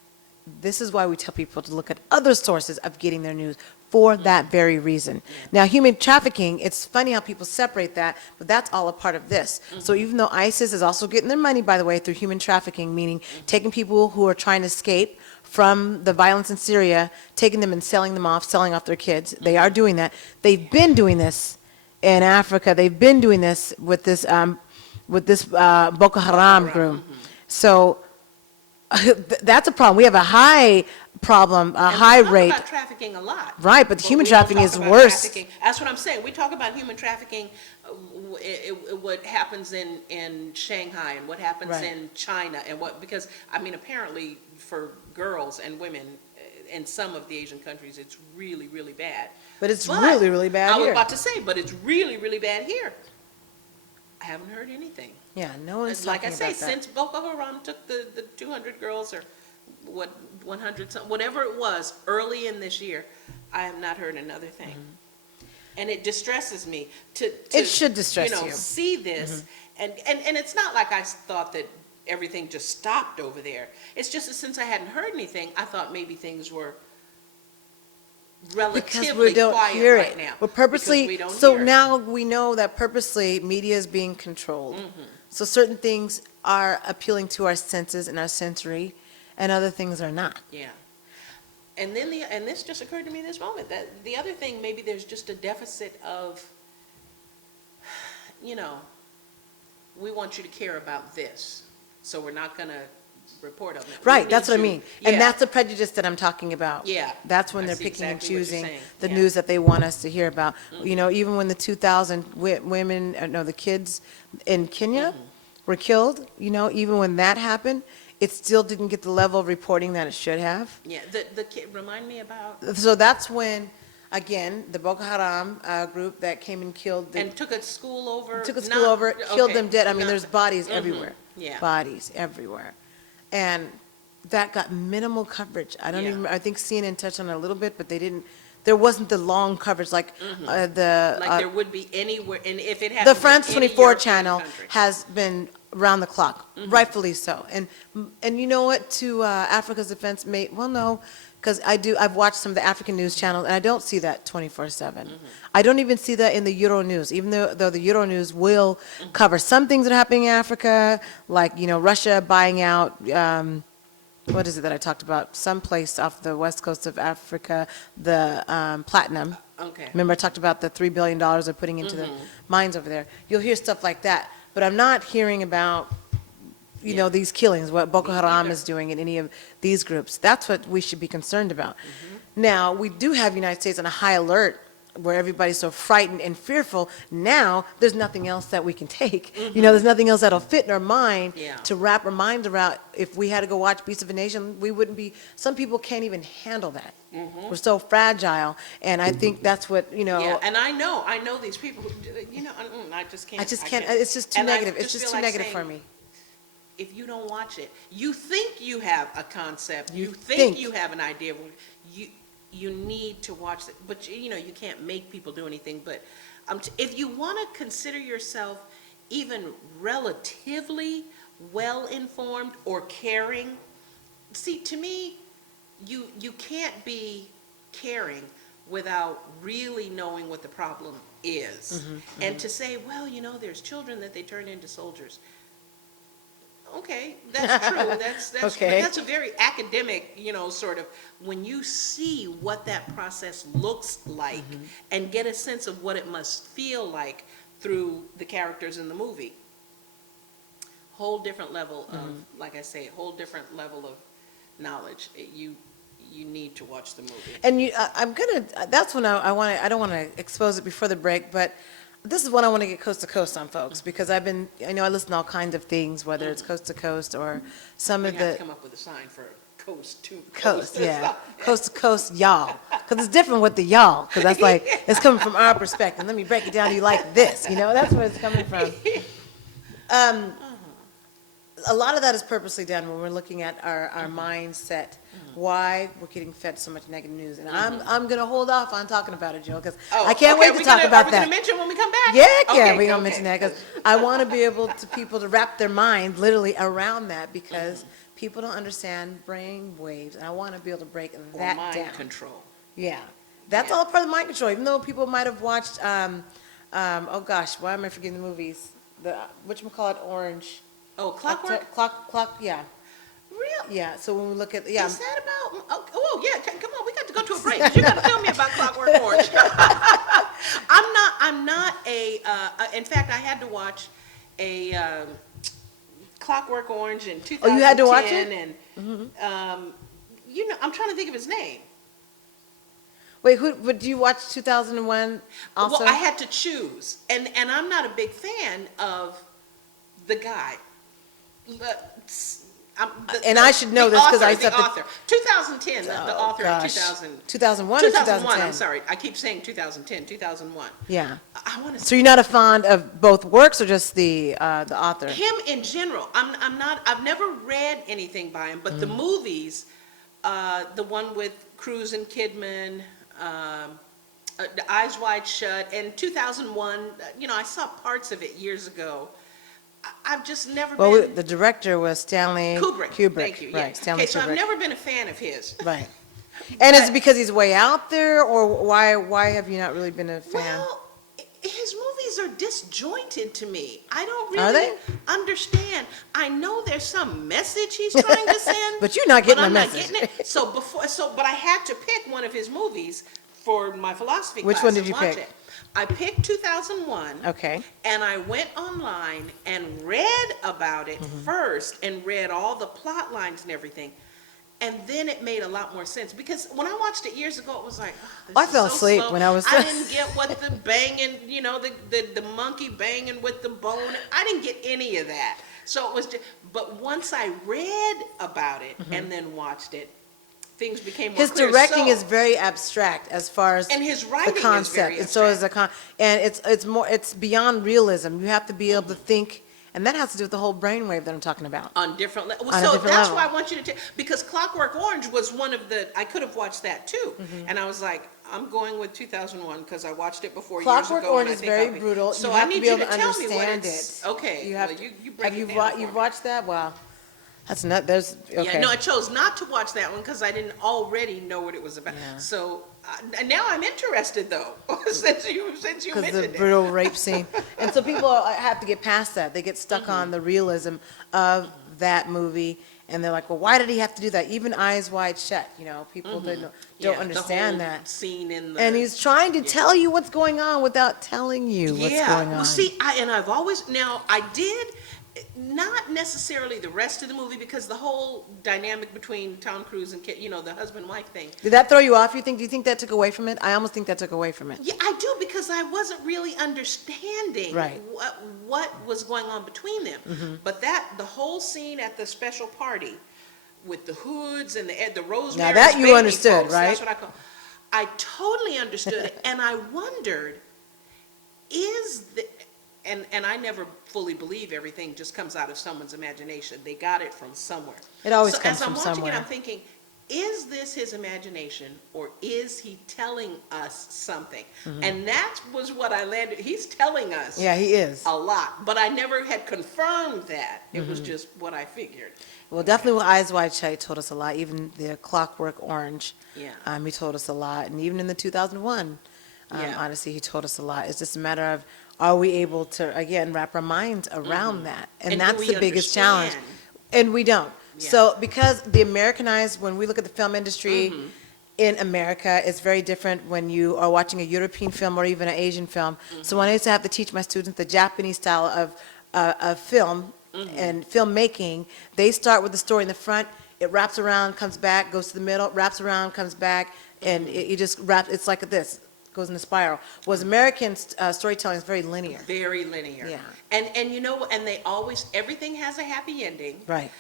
this is why we tell people to look at other sources of getting their news for that very reason. Now, human trafficking, it's funny how people separate that, but that's all a part of this. So even though ISIS is also getting their money, by the way, through human trafficking, meaning taking people who are trying to escape from the violence in Syria, taking them and selling them off, selling off their kids, they are doing that. They've been doing this in Africa. They've been doing this with this Boko Haram group. So that's a problem. We have a high problem, a high rate. We talk about trafficking a lot. Right, but human we don't trafficking talk is about worse. trafficking. That's what I'm saying. We talk about human trafficking, what happens in Shanghai and what happens Right. in China and because, I mean, apparently for girls and women in some of the Asian countries, it's really, really bad. But it's really, really bad I was here. about to say, but it's really, really bad here. I haven't heard anything. Yeah, no one's Like I talking say, about that. since Boko Haram took the 200 girls or 100, whatever it was, early in this year, I have not heard another thing. And it distresses me to It should distress you. see this, and it's not like I thought that everything just stopped over there. It's just that since I hadn't heard anything, I thought maybe things were Because relatively we don't quiet hear right it. now. We're Because purposely, we don't so hear it. now we know that purposely media is being controlled. So certain things are appealing to our senses and our sensory, and other things are not. Yeah. And then and this just occurred to me this moment, that the other thing, maybe there's just a deficit of, we want you to care about this, so we're not gonna report on it. We Right, need that's what I you- mean. Yeah. And that's the prejudice that I'm talking about. Yeah, That's when I they're see picking and exactly what you're choosing saying. the Yeah. news that they want us to hear about. Even when the 2,000 women, the kids in Kenya were killed, even when that happened, it still didn't get the level of reporting that it should have. Yeah, the kid, remind me about, So that's when, again, the Boko Haram group that came and killed and took a school over. took a school over, killed them dead. I mean, not- there's bodies Mhm, everywhere. yeah. Bodies everywhere. And that got minimal coverage. I don't Yeah. even, I think CNN touched on it a little bit, but there wasn't the long coverage like Like there would be anywhere, and if it happened the in France any 24 European channel country. has been around the clock, rightfully so. And you know what, to Africa's defense, no, because I've watched some of the African news channels, and I don't see that 24/7. I don't even see that in the Euro news, even though the Euro news will cover some things that are happening in Africa, like, Russia buying out, what is it that I talked about? Someplace off the west coast of Africa, the platinum. Okay. Remember I talked about the $3 billion they're putting into the mines over there. You'll hear stuff like that, but I'm not hearing about, these killings, what Boko Haram is doing in any of these groups. That's what we should be concerned about. Now, we do have the United States on a high alert where everybody's so frightened and fearful. Now, there's nothing else that we can take. There's nothing else that'll fit in our mind Yeah. to wrap our minds around. If we had to go watch Beast of a Nation, we wouldn't be, some people can't even handle that. We're so fragile, and I think that's what, Yeah, and I know these people who, I just can't. I just can't, it's just too And I negative. It's just just feel too like negative for saying, me. If you don't watch it, you think you have a concept, You you think think. you have an idea, you need to watch it, but you can't make people do anything, but if you want to consider yourself even relatively well-informed or caring, see, to me, you can't be caring without really knowing what the problem is. And to say, well, there's children that they turn into soldiers. Okay, that's true. That's Okay. but that's a very academic, sort of, when you see what that process looks like and get a sense of what it must feel like through the characters in the movie. Whole different level of, like I say, whole different level of knowledge. You need to watch the movie. And that's when I don't want to expose it before the break, but this is what I want to get coast to coast on, folks, because I listen to all kinds of things, whether it's coast to coast or some We of have to the come up with a sign for coast to coast, yeah, coast to coast, y'all, because it's different with the y'all, because that's like, it's coming from our perspective. Let me break it down to you like this, that's where it's coming from. A lot of that is purposely done when we're looking at our mindset, why we're getting fed so much negative news. And I'm going to hold off on talking about it, Jill, because I can't wait to talk about Are we that. going to mention when we come back? Yeah, Okay, we're going to mention that, because I want to be able to people to wrap their mind literally around that, because people don't understand brain waves, and I want to be able to break that mind down. control. Yeah, that's all part of the mind control. Even though people might have watched, oh gosh, why am I forgetting the movies? The whatchamacallit, Orange. Oh, Clockwork? Yeah. Real? Yeah, so when we look at, Is that about, oh, yeah, come on, we got to go to a break. You got to tell me about Clockwork Orange. I'm not in fact, I had to watch a Clockwork Orange in 2010. Oh, you had to watch it? And, I'm trying to think of his name. Wait, but do you watch 2001 also? Well, I had to choose, and I'm not a big fan of the guy. I should know this because I the author. 2010, the author of 2001 or 2010? I'm sorry, I keep saying 2010, 2001. Yeah. I want to. So you're not a fond of both works or just the author? Him in general. I'm not. I've never read anything by him, but the movies, the one with Cruise and Kidman, The Eyes Wide Shut, and 2001. I saw parts of it years ago. I've just never been. Well, the director was Stanley Kubrick. Thank you. Right, Yeah. Stanley so Kubrick. I've never been a fan of his. Right. And is it because he's way out there, or why have you not really been a fan? Well, his movies are disjointed to me. I don't Are really they? understand. I know there's some message he's trying to send, But you're not getting I'm the not message. getting it. But I had to pick one of his movies for my philosophy Which class one did and you watch pick? it. I picked 2001. Okay. And I went online and read about it first and read all the plot lines and everything. And then it made a lot more sense, because when I watched it years ago, it was like, this I is fell so asleep slow. when I was. I didn't get what the banging, the monkey banging with the bone. I didn't get any of that. So it was just, but once I read about it and then watched it, things became more His clear. directing is very abstract as far as And his writing the is concept, very and so is and it's beyond realism. You have to be able to think, and that has to do with the whole brainwave that I'm talking about. On different levels. On a So different that's level. why I want you to because Clockwork Orange was one of I could have watched that too. And I was like, I'm going with 2001 because I watched it before Clockwork years ago. Orange and I is think very I'll be- brutal. So You I have need to be you able to to tell me what understand it's. it. Okay. You have. You break Have it you down for you've me. watched that? Wow, that's not. There's okay. Yeah, no, I chose not to watch that one because I didn't already know what it was about. Yeah. So now I'm interested though, since you Because mentioned the it. brutal rape scene, and so people have to get past that. They get stuck on the realism of that movie, and they're like, "Well, why did he have to do that?" Even Eyes Wide Shut, people don't Yeah, understand the whole that. scene in the. And he's trying to tell you what's going on without telling you what's going on. Well, see, I've always I did not necessarily the rest of the movie because the whole dynamic between Tom Cruise and the husband-wife thing. Did that throw you off? Do you think that took away from it? I almost think that took away from it. Yeah, I do, because I wasn't really understanding Right. what was going on between them. But the whole scene at the special party with the hoods and the Rosemary's Now that you Baby understood, folks, right? That's what I totally understood it, and I wondered, and I never fully believe everything just comes out of someone's imagination. They got it from somewhere. It always so comes as I'm from watching somewhere. it, I'm thinking, is this his imagination, or is he telling us something? And that was what I landed. He's telling us. Yeah, he is. A lot, but I never had confirmed that. It was just what I figured. Well, definitely with Eyes Wide Shut, he told us a lot. Even the Clockwork Orange, Yeah. He told us a lot. And even in the 2001 Odyssey, he told us a lot. It's just a matter of, are we able to, again, wrap our minds around that? And do that's we the biggest understand? challenge. And we don't. Yeah. So because the Americanized, when we look at the film industry in America, it's very different when you are watching a European film or even an Asian film. So when I used to have to teach my students the Japanese style of film and filmmaking, they start with the story in the front, it wraps around, comes back, goes to the middle, wraps around, comes back, and you just wrap, it's like this. goes in a spiral. Was American storytelling is very linear. Very linear. Yeah. And you know, and they always, everything has a happy ending. Right.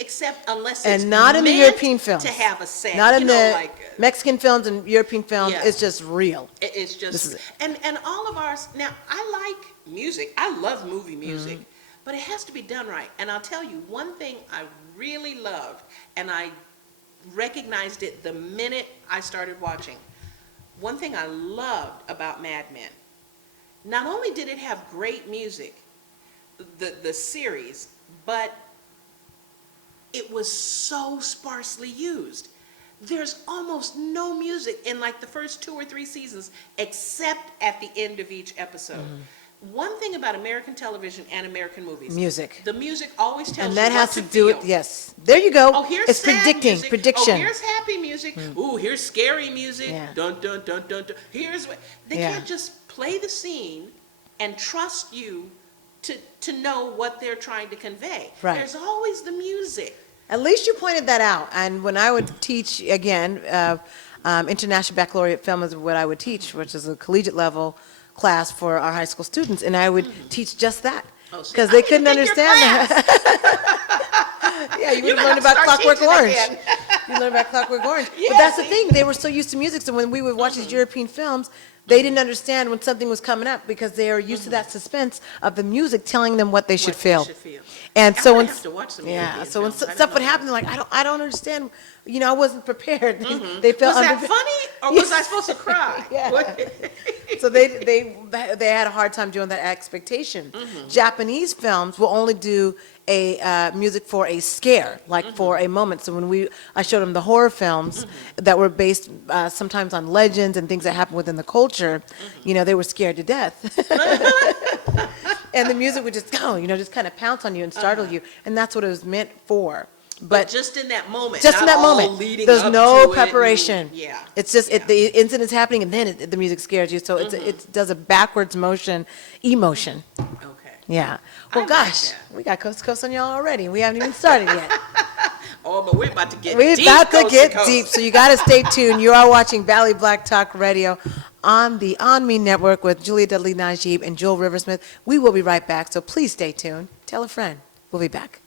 Except unless it's And not in the meant European films. to have a sad, Not in you know, the like, Mexican films and European films. Yeah. It's just real. It's This just, is it. and all of ours, now, I like music. I love movie music, Mm-hmm. but it has to be done right. And I'll tell you, one thing I really loved, and I recognized it the minute I started watching, one thing I loved about Mad Men, not only did it have great music, the series, but it was so sparsely used. There's almost no music in like the first 2 or 3 seasons, except at the end of each episode. One thing about American television and American movies. Music. The music always tells And you that what has to to do feel. with, yes. There you go. Oh, here's it's sad predicting, music. prediction. Oh, here's happy music. Ooh, here's scary music. Yeah. Dun, dun, dun, dun, dun. Here's what, they Yeah. can't just play the scene and trust you to know what they're trying to convey. Right. There's always the music. At least you pointed that out. And when I would teach, again, International Baccalaureate Film is what I would teach, which is a collegiate level class for our high school students. And I would teach just that. Oh, see, Because I they need to couldn't take your understand that. Yeah, you would have learned about Clockwork Orange. You learned about Clockwork Orange. But that's the thing. They were so used to music. So when we would watch these European films, they didn't understand when something was coming up because they are used to that suspense of the music telling them what they should feel. And so when have to watch some yeah, European so when films. I stuff didn't would know happen, they're like, I don't understand. You know, I wasn't prepared. They felt Was that under- funny, or was I supposed to cry? Yeah. So they had a hard time doing that expectation. Japanese films will only do a music for a scare, like for a moment. So when I showed them the horror films that were based sometimes on legends and things that happen within the culture, you know, they were scared to death. And the music would just go, you know, just kind of pounce on you and startle you, and that's what it was meant for. But just in that moment, just in not that all moment, leading there's up no to it preparation. and- yeah. It's just the incident's happening, and then the music scares you. So it does a backwards motion, emotion. Okay. Yeah. Well, like gosh, we got coast to coast on y'all already. We haven't even started yet. Oh, but we're about to get We're deep. about to coast get coast. deep, so you got to stay tuned. You are watching Valley Black Talk Radio on the ONME Network with Julia Dudley Najib and Joel Riversmith. We will be right back, so please stay tuned. Tell a friend. We'll be back.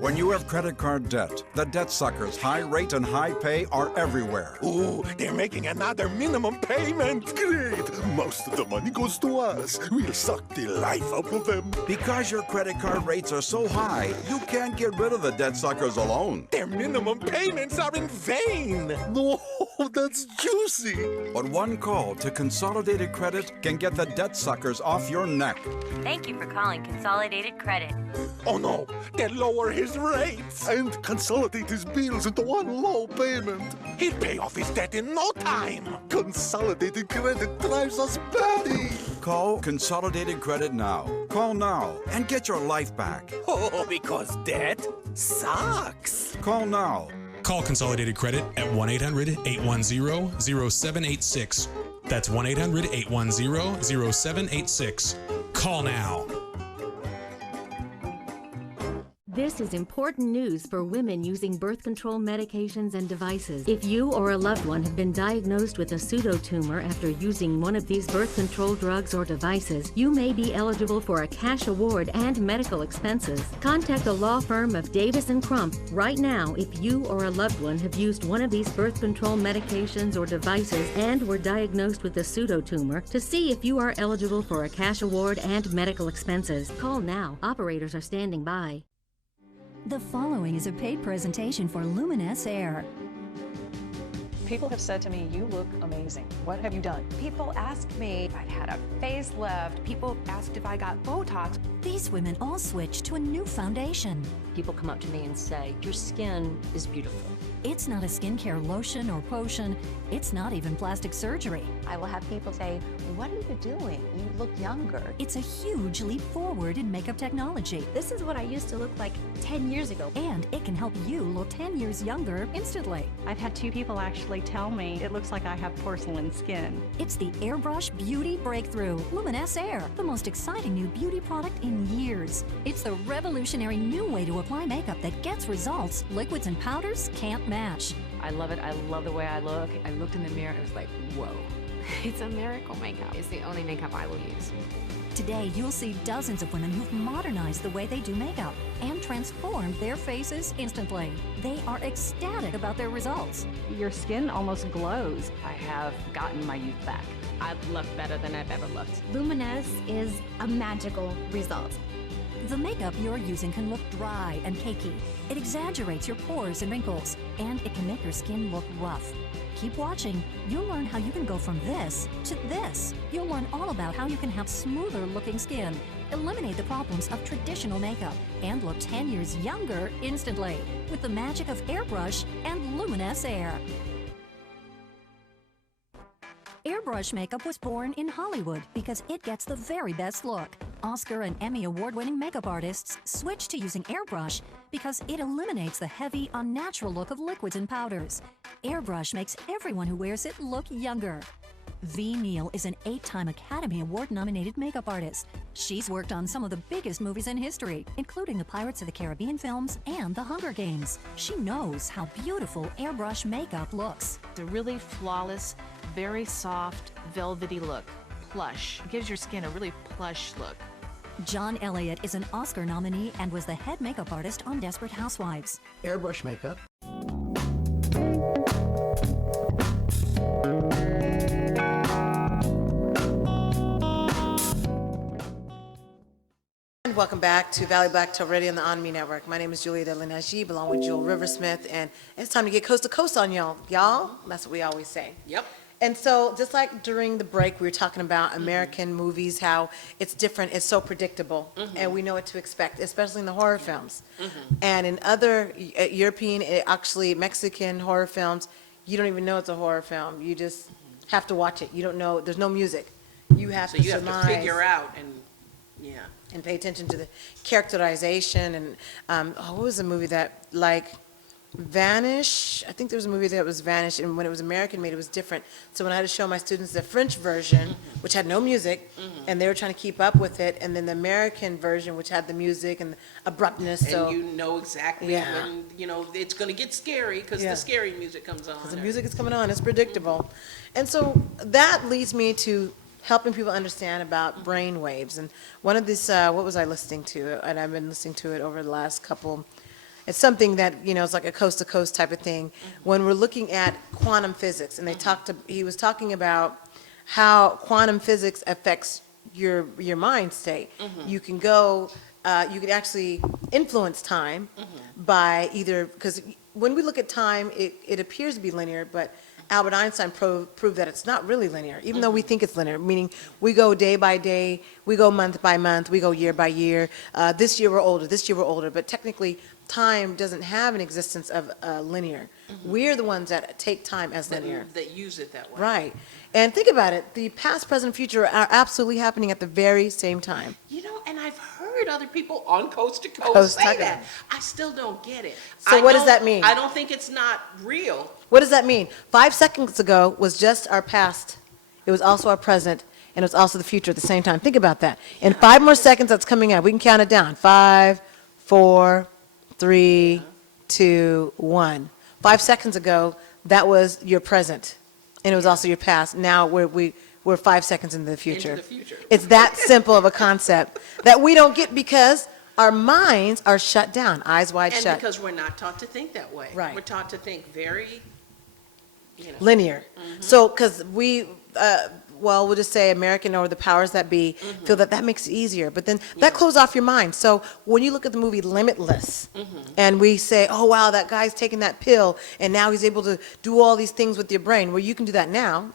When you have credit card debt, the debt suckers' high rate and high pay are everywhere. Ooh, they're making another minimum payment. Great. Most of the money goes to us. We'll suck the life out of them. Because your credit card rates are so high, you can't get rid of the debt suckers alone. Their minimum payments are in vain. No, that's juicy. But one call to Consolidated Credit can get the debt suckers off your neck. Thank you for calling Consolidated Credit. Oh no, they'll lower his rates and consolidate his bills into one low payment. He'll pay off his debt in no time. Consolidated Credit drives us batty. Call Consolidated Credit now. Call now and get your life back. Oh, because debt sucks. Call now. Call Consolidated Credit at 1-800-810-0786. That's 1-800-810-0786. Call now. This is important news for women using birth control medications and devices. If you or a loved one have been diagnosed with a pseudotumor after using one of these birth control drugs or devices, you may be eligible for a cash award and medical expenses. Contact the law firm of Davis & Crump right now if you or a loved one have used one of these birth control medications or devices and were diagnosed with a pseudotumor to see if you are eligible for a cash award and medical expenses. Call now. Operators are standing by. The following is a paid presentation for Luminous Air. People have said to me, you look amazing. What have you done? People ask me if I'd had a facelift. People asked if I got Botox. These women all switched to a new foundation. People come up to me and say, your skin is beautiful. It's not a skincare lotion or potion. It's not even plastic surgery. I will have people say, what are you doing? You look younger. It's a huge leap forward in makeup technology. This is what I used to look like 10 years ago. And it can help you look 10 years younger instantly. I've had 2 people actually tell me it looks like I have porcelain skin. It's the Airbrush Beauty Breakthrough Luminous Air, the most exciting new beauty product in years. It's the revolutionary new way to apply makeup that gets results liquids and powders can't match. I love it. I love the way I look. I looked in the mirror and I was like, whoa. It's a miracle makeup. It's the only makeup I will use. Today, you'll see dozens of women who've modernized the way they do makeup and transformed their faces instantly. They are ecstatic about their results. Your skin almost glows. I have gotten my youth back. I look better than I've ever looked. Luminous is a magical result. The makeup you're using can look dry and cakey. It exaggerates your pores and wrinkles, and it can make your skin look rough. Keep watching. You'll learn how you can go from this to this. You'll learn all about how you can have smoother looking skin, eliminate the problems of traditional makeup, and look 10 years younger instantly with the magic of Airbrush and Luminous Air. Airbrush makeup was born in Hollywood because it gets the very best look. Oscar and Emmy award-winning makeup artists switched to using airbrush because it eliminates the heavy, unnatural look of liquids and powders. Airbrush makes everyone who wears it look younger. V. Neal is an 8-time Academy Award-nominated makeup artist. She's worked on some of the biggest movies in history, including the Pirates of the Caribbean films and The Hunger Games. She knows how beautiful airbrush makeup looks. It's a really flawless, very soft, velvety look. Plush. It gives your skin a really plush look. John Elliott is an Oscar nominee and was the head makeup artist on Desperate Housewives. Airbrush makeup. And welcome back to Valley Black Talk Radio on the ONME Network. My name is Julieta Linajib, along with Joel Riversmith, and it's time to get coast to coast on y'all. Y'all, that's what we always say. Yep. And so, just like during the break, we were talking about American movies, how it's different, it's so predictable, and we know what to expect, especially in the horror films. And in other European, actually Mexican horror films, you don't even know it's a horror film. You just have to watch it. You don't know, there's no music. You have to surmise. So you have to figure out, and pay attention to the characterization. And what was the movie that, like, Vanish? I think there was a movie that was Vanish, and when it was American made, it was different. So when I had to show my students the French version, which had no music, and they were trying to keep up with it, and then the American version, which had the music and the abruptness. and So you know exactly when, it's going to get scary because the scary music comes on. because the music is coming on, it's predictable. And so that leads me to helping people understand about brain waves. And one of these, what was I listening to? And I've been listening to it over the last couple. It's something that, it's like a coast to coast type of thing. When we're looking at quantum physics, and he was talking about how quantum physics affects your mind state. You can go, you can actually influence time by either, because when we look at time, it appears to be linear, but Albert Einstein proved that it's not really linear, even though we think it's linear, meaning we go day by day, we go month by month, we go year by year. This year we're older, but technically time doesn't have an existence of linear. We're the ones that take time as linear. That use it that way. Right. And think about it, the past, present, future are absolutely happening at the very same time. And I've heard other people on Coast to Coast say that. I still don't get it. So what does that mean? I don't think it's not real. What does that mean? 5 seconds ago was just our past. It was also our present, and it was also the future at the same time. Think about that. In 5 more seconds that's coming up, we can count it down. 5, 4, 3, 2, 1. 5 seconds ago, that was your present, and it was also your past. Now we're 5 seconds into the future. Into the future. It's that simple of a concept that we don't get because our minds are shut down, eyes wide shut. And because we're not taught to think that way. Right. We're taught to think very, linear. So, because we'll just say American or the powers that be feel that makes it easier, but then that closes off your mind. So when you look at the movie Limitless, and we say, oh wow, that guy's taking that pill, and now he's able to do all these things with your brain. Well, you can do that now.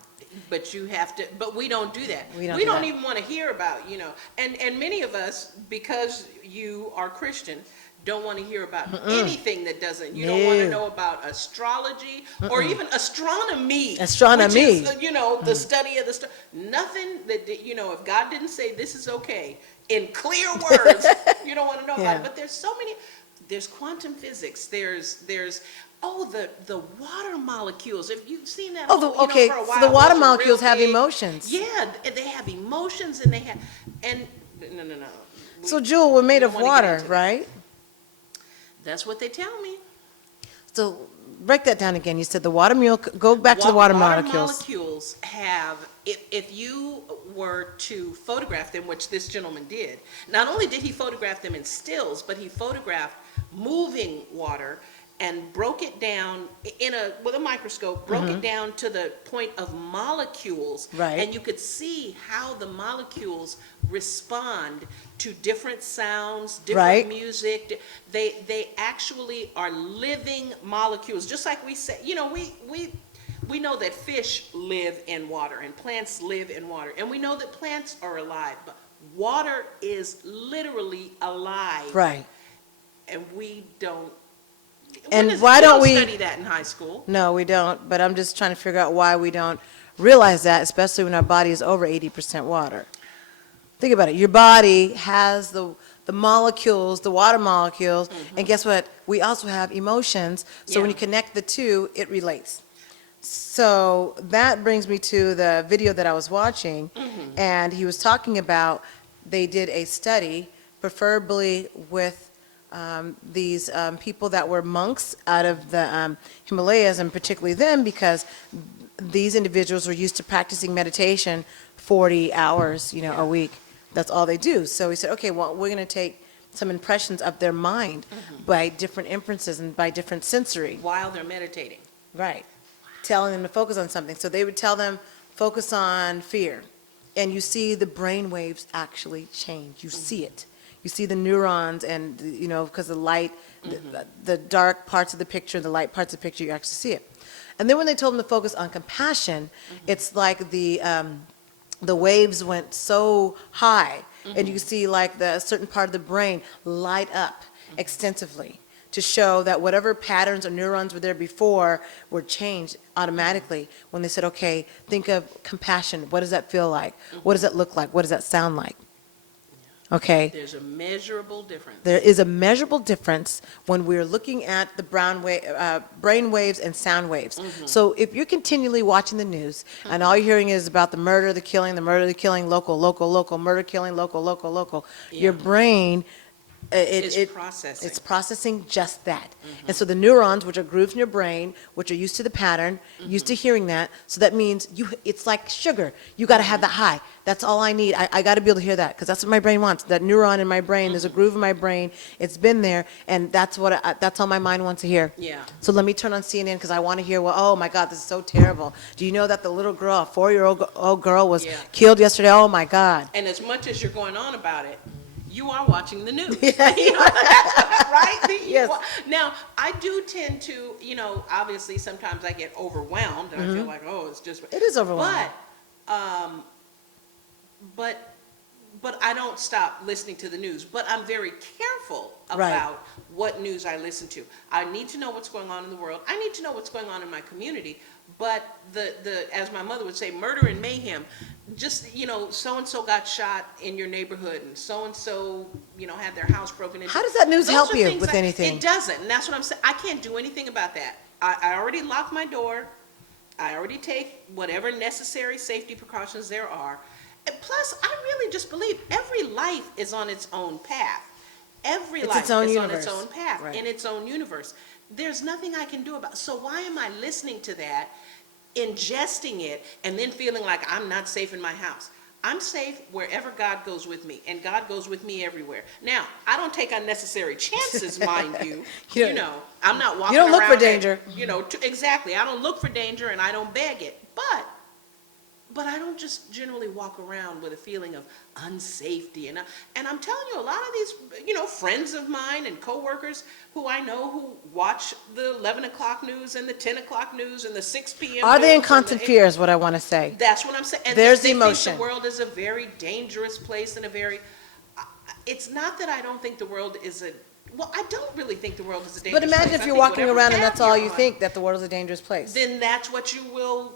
But you have to, but we don't do that. We don't we do don't that. even want to hear about, and many of us, because you are Christian, don't want to hear about anything that doesn't. You don't want to know about astrology or even astronomy. Astronomy. Which is, the study of the star. Nothing that, if God didn't say this is okay in clear words, you don't want to know about it. But there's so many. There's quantum physics. There's the water molecules. If you've seen that, For a while, so the water molecules have emotions. Yeah, they have emotions, and they have no. So Jewel, we're made of water, right? That's what they tell me. So break that down again. You said the water go back to the water molecules. Water molecules have, if you were to photograph them, which this gentleman did, not only did he photograph them in stills, but he photographed moving water and broke it down with a microscope, broke it down to the point of molecules. Right. And you could see how the molecules respond to different sounds, different music. They actually are living molecules. Just like we say, we know that fish live in water and plants live in water. And we know that plants are alive, but water is literally alive. Right. And we don't. And why don't we study that in high school? No, we don't. But I'm just trying to figure out why we don't realize that, especially when our body is over 80% water. Think about it. Your body has the molecules, the water molecules, and guess what? We also have emotions. So when you connect the two, it relates. So that brings me to the video that I was watching, and he was talking about they did a study, preferably with these people that were monks out of the Himalayas, and particularly them, because these individuals were used to practicing meditation 40 hours, a week. That's all they do. So he said, okay, well, we're going to take some impressions of their mind by different inferences and by different sensory. While they're meditating. Right. Telling them to focus on something. So they would tell them, focus on fear. And you see the brain waves actually change. You see it. You see the neurons and, because the light, the dark parts of the picture, the light parts of the picture, you actually see it. And then when they told them to focus on compassion, it's like the waves went so high, and you see like a certain part of the brain light up extensively to show that whatever patterns or neurons were there before were changed automatically when they said, okay, think of compassion. What does that feel like? What does that look like? What does that sound like? Okay. There's a measurable difference. There is a measurable difference when we're looking at the brain waves and sound waves. So if you're continually watching the news and all you're hearing is about the murder, the killing, local, murder, killing, local, your brain, it's processing just that. And so the neurons, which are grooves in your brain, which are used to the pattern, used to hearing that, so that means it's like sugar. You got to have that high. That's all I need. I got to be able to hear that, because that's what my brain wants. That neuron in my brain, there's a groove in my brain. It's been there, and that's all my mind wants to hear. Yeah. So let me turn on CNN because I want to hear, oh my God, this is so terrible. Do you know that the little girl, a 4-year-old girl, was killed yesterday? Oh my God. And as much as you're going on about it, you are watching the news. Right? Yes. Now, I do tend to, obviously sometimes I get overwhelmed and I feel like, it's just. It is overwhelming. But I don't stop listening to the news. But I'm very careful about what news I listen to. I need to know what's going on in the world. I need to know what's going on in my community. But as my mother would say, murder and mayhem. Just, so-and-so got shot in your neighborhood, and so-and-so, had their house broken into. How does that news help you with anything? It doesn't, and that's what I'm saying. I can't do anything about that. I already locked my door. I already take whatever necessary safety precautions there are. And plus, I really just believe every life is on its own path. Every life is on its own path, in its own universe. There's nothing I can do about it. So why am I listening to that, ingesting it, and then feeling like I'm not safe in my house? I'm safe wherever God goes with me, and God goes with me everywhere. Now, I don't take unnecessary chances, mind you. I'm not walking around. You don't look for danger. Exactly. I don't look for danger, and I don't beg it. But I don't just generally walk around with a feeling of unsafety. And I'm telling you, a lot of these, friends of mine and coworkers who I know who watch the 11 o'clock news and the 10 o'clock news and the 6 p.m. Are they in constant fear is what I want to say. That's what I'm saying. And there's they emotion. think the world is a very dangerous place and it's not that I don't think the world is Well, I don't really think the world is a dangerous But place. imagine if I you're think walking whatever around and path that's all you're you on, think, that the world is a dangerous place. then that's what you will.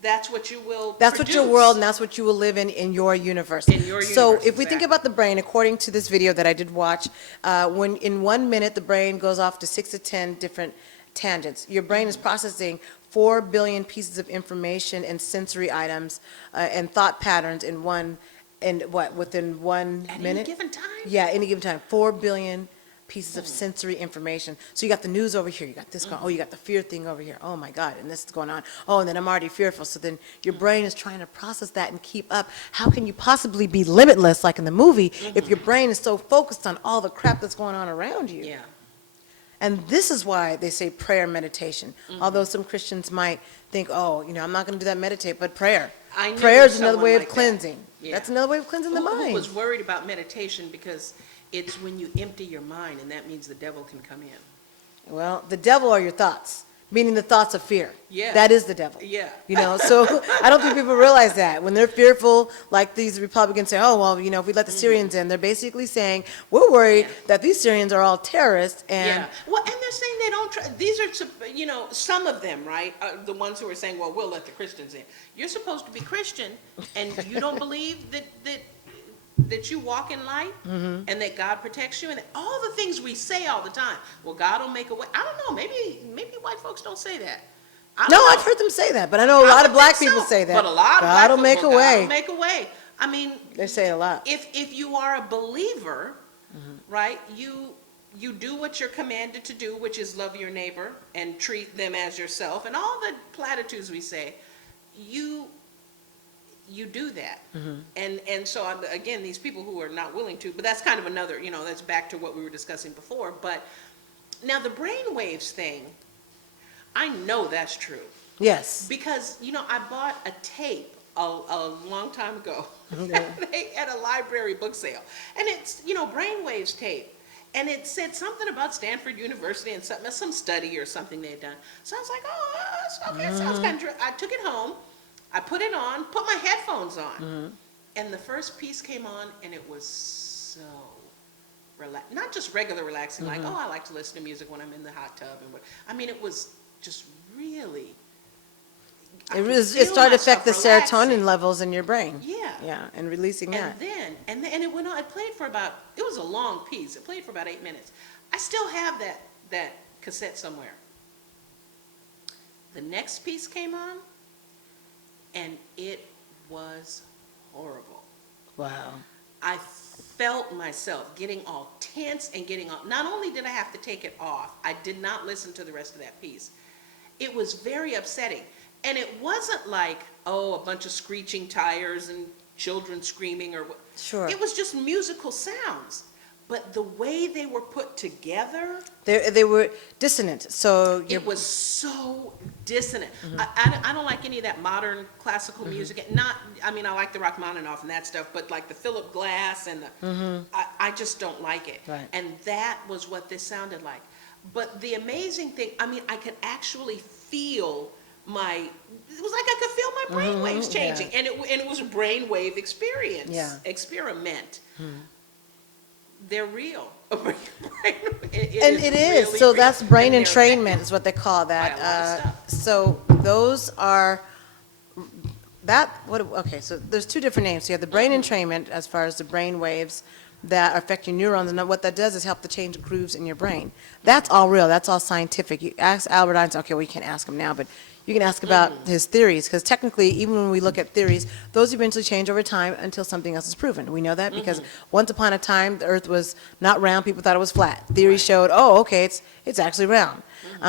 That's what you will. That's what your produce. world, and that's what you will live in your universe. In your So universe, if we think exactly. about the brain, according to this video that I did watch, when in 1 minute the brain goes off to 6 to 10 different tangents. Your brain is processing 4 billion pieces of information and sensory items and thought patterns within 1 At minute? any given time. Yeah, any given time. 4 billion pieces of sensory information. So you got the news over here, you got this going, oh, you got the fear thing over here, oh my God, and this is going on, oh, and then I'm already fearful. So then your brain is trying to process that and keep up. How can you possibly be limitless, like in the movie, if your brain is so focused on all the crap that's going on around you? Yeah. And this is why they say prayer meditation. Although some Christians might think, oh, I'm not going to do that meditate, but prayer. I knew Prayer is another someone way of like that. cleansing. Yeah. That's another way of cleansing the Who mind. was worried about meditation because it's when you empty your mind, and that means the devil can come in. Well, the devil are your thoughts, meaning the thoughts of fear. Yeah. That is the devil. Yeah. So I don't think people realize that. When they're fearful, like these Republicans say, oh, well, if we let the Syrians in, they're basically saying, we're worried that these Syrians are all terrorists. And Yeah. Well, and they're saying they don't these are, some of them, right, the ones who are saying, well, we'll let the Christians in. You're supposed to be Christian, and you don't believe that you walk in light and that God protects you, and all the things we say all the time. Well, God will make a way. I don't know. Maybe white folks don't say that. No, I've heard them say that, but I know a lot of black people say that. But a lot of God will black make people, a way. God will make a way. I mean, They say it a lot. if you are a believer, right, you do what you're commanded to do, which is love your neighbor and treat them as yourself, and all the platitudes we say, you do that. And so again, these people who are not willing to, but that's kind of another, that's back to what we were discussing before. But now the brain waves thing, I know that's true. Yes. Because, I bought a tape a long time ago at a library book sale. And it's, brainwaves tape. And it said something about Stanford University and some study or something they had done. So I was like, oh, okay, that sounds kind of true. I took it home, I put it on, put my headphones on. And the first piece came on, and it was so not just regular relaxing, like, oh, I like to listen to music when I'm in the hot tub. It was just really... It started to affect the relaxing. serotonin levels in your brain. Yeah. Yeah, and releasing that. And it went on. It played for it was a long piece. It played for about 8 minutes. I still have that cassette somewhere. The next piece came on, and it was horrible. Wow. I felt myself getting all tense and not only did I have to take it off, I did not listen to the rest of that piece. It was very upsetting. And it wasn't like, oh, a bunch of screeching tires and children screaming or what. Sure. It was just musical sounds. But the way they were put together. They were dissonant. So it was so dissonant. I don't like any of that modern classical music. I like the Rachmaninoff and that stuff, but like the Philip Glass and I just don't like it. Right. And that was what this sounded like. But the amazing thing, I could actually feel it was like I could feel my brain waves changing. Yeah. And it was a brainwave experience. Yeah. Experiment. They're real. It is. So that's brain entrainment is what they call that. So those are okay, so there's two different names. So you have the brain entrainment as far as the brain waves that affect your neurons, and what that does is help to change grooves in your brain. That's all real. That's all scientific. You ask Albert Einstein, okay, well, you can't ask him now, but you can ask about his theories, because technically, even when we look at theories, those eventually change over time until something else is proven. We know that because once upon a time, the Earth was not round. People thought it was flat. Theories showed, oh, okay, it's actually round.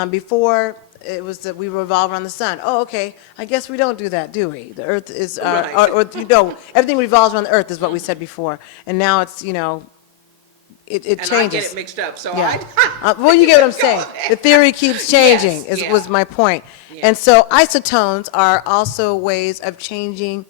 Before, it was that we revolve around the sun. Oh, okay, I guess we don't do that, do we? The Earth is, everything revolves around the Earth is what we said before. And now it's, it changes. And I get it mixed up, so yeah. Well, you get what I'm saying. The theory keeps changing, was my point. Yeah. And so isotones are also ways of changing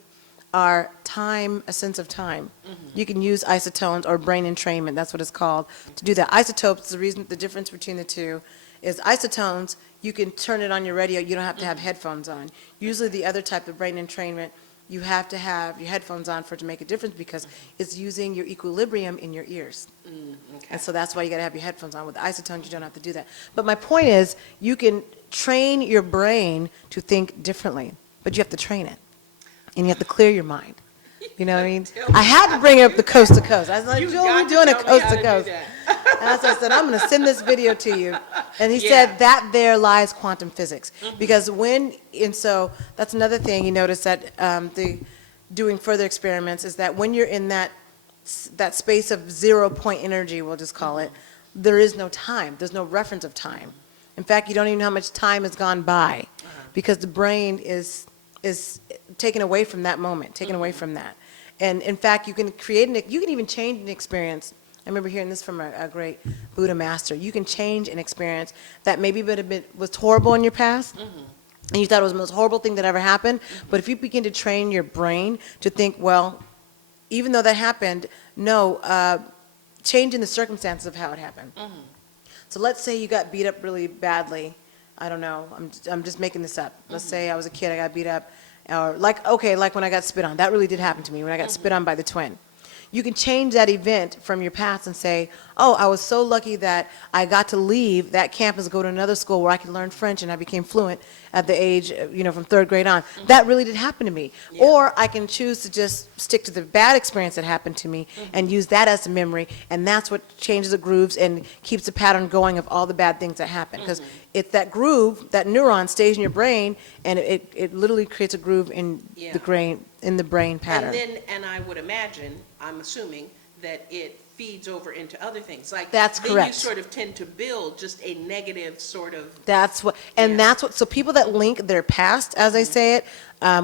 our time, a sense of time. You can use isotones or brain entrainment, that's what it's called, to do that. Isotopes, the difference between the two is isotones, you can turn it on your radio, you don't have to have headphones on. Usually the other type of brain entrainment you have to have your headphones on for it to make a difference because it's using your equilibrium in your ears. Okay. And so that's why you got to have your headphones on. With the isotones, you don't have to do that. But my point is, you can train your brain to think differently, but you have to train it. And you have to clear your mind. You know what I mean? I had to bring up the coast to coast. I was like, Joel, we're doing a coast to coast. And so I said, I'm going to send this video to you. And he said, that there lies quantum physics. Because and so that's another thing you notice that doing further experiments is that when you're in that space of 0 point energy, we'll just call it, there is no time. There's no reference of time. In fact, you don't even know how much time has gone by because the brain is taken away from that moment, taken away from that. And in fact, you can you can even change an experience. I remember hearing this from a great Buddha master. You can change an experience that maybe was horrible in your past, and you thought it was the most horrible thing that ever happened. But if you begin to train your brain to think, well, even though that happened, changing the circumstances of how it happened. So let's say you got beat up really badly. I don't know. I'm just making this up. Let's say I was a kid, I got beat up. Or like when I got spit on. That really did happen to me when I got spit on by the twin. You can change that event from your past and say, oh, I was so lucky that I got to leave that campus, go to another school where I could learn French, and I became fluent at the age, from 3rd grade on. That really did happen to me. Or I can choose to just stick to the bad experience that happened to me and use that as a memory, and that's what changes the grooves and keeps the pattern going of all the bad things that happen. Because it's that groove, that neuron stays in your brain, and it literally creates a groove in the brain pattern. And I would imagine, I'm assuming, that it feeds over into other things. Like That's then correct. you sort of tend to build just a negative sort of. That's what, so people that link their past, as I say it,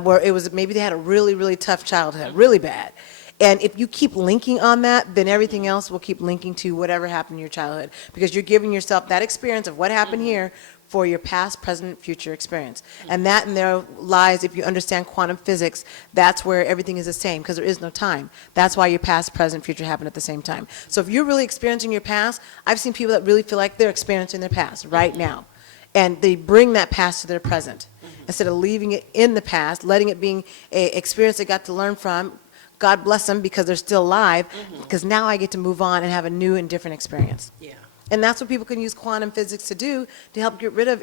where it was, maybe they had a really, really tough childhood, really bad. And if you keep linking on that, then everything else will keep linking to whatever happened in your childhood. Because you're giving yourself that experience of what happened here for your past, present, future experience. And that and there lies, if you understand quantum physics, that's where everything is the same, because there is no time. That's why your past, present, future happen at the same time. So if you're really experiencing your past, I've seen people that really feel like they're experiencing their past right now. And they bring that past to their present. Instead of leaving it in the past, letting it being an experience they got to learn from, God bless them because they're still alive, because now I get to move on and have a new and different experience. Yeah. And that's what people can use quantum physics to do, to help get rid of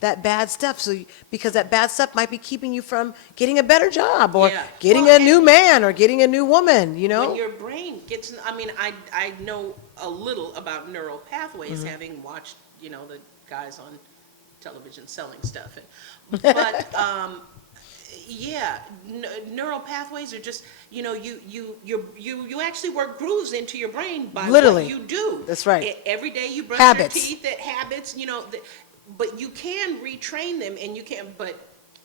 that bad stuff. So, because that bad stuff might be keeping you from getting a better job, or getting a new man, or getting a new woman, When your brain gets, I know a little about neural pathways, having watched, the guys on television selling stuff. Neural pathways are just, you actually work grooves into your brain by Literally. what you do. That's right. Every day you brush Habits. your teeth, habits, but you can retrain them, and you can, but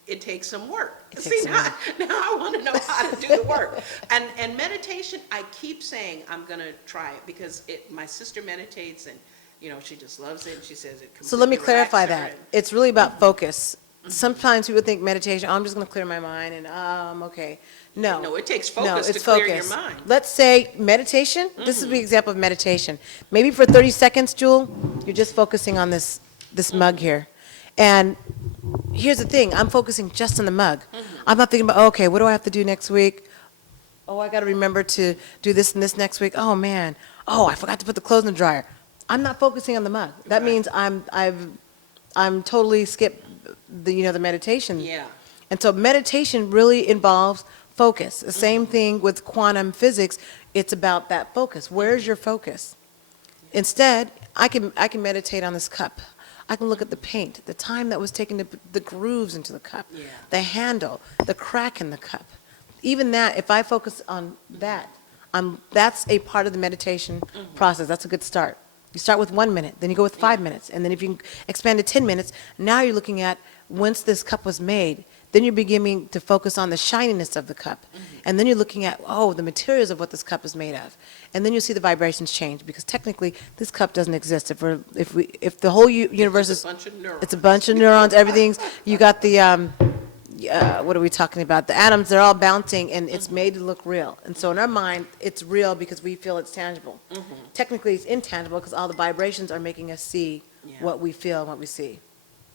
it takes some work. Now I want to know how to do the work. And meditation, I keep saying I'm going to try it because my sister meditates, and she just loves it, and she says it completely. So let me clarify relaxes her that. It's really about focus. Sometimes people think meditation, I'm just going to clear my mind and I'm okay. No, it takes focus it's to clear focus. your mind. Let's say meditation. This is the example of meditation. Maybe for 30 seconds, Jewel, you're just focusing on this mug here. And here's the thing, I'm focusing just on the mug. I'm not thinking about, okay, what do I have to do next week? Oh, I got to remember to do this and this next week. Oh, man. Oh, I forgot to put the clothes in the dryer. I'm not focusing on the mug. That means I'm totally skipped the meditation. Yeah. And so meditation really involves focus. The same thing with quantum physics. It's about that focus. Where's your focus? Instead, I can meditate on this cup. I can look at the paint, the time that was taken to put the grooves into the cup, the handle, the crack in the cup. Even that, if I focus on that, that's a part of the meditation process. That's a good start. You start with 1 minute, then you go with 5 minutes, and then if you can expand to 10 minutes, now you're looking at once this cup was made, then you're beginning to focus on the shininess of the cup. And then you're looking at, the materials of what this cup is made of. And then you'll see the vibrations change, because technically this cup doesn't exist. If the whole universe is, it's a bunch of neurons, everything's, you got the, what are we talking about? The atoms, they're all bouncing, and it's made to look real. And so in our mind, it's real because we feel it's tangible. Technically, it's intangible because all the vibrations are making us see what we feel and what we see.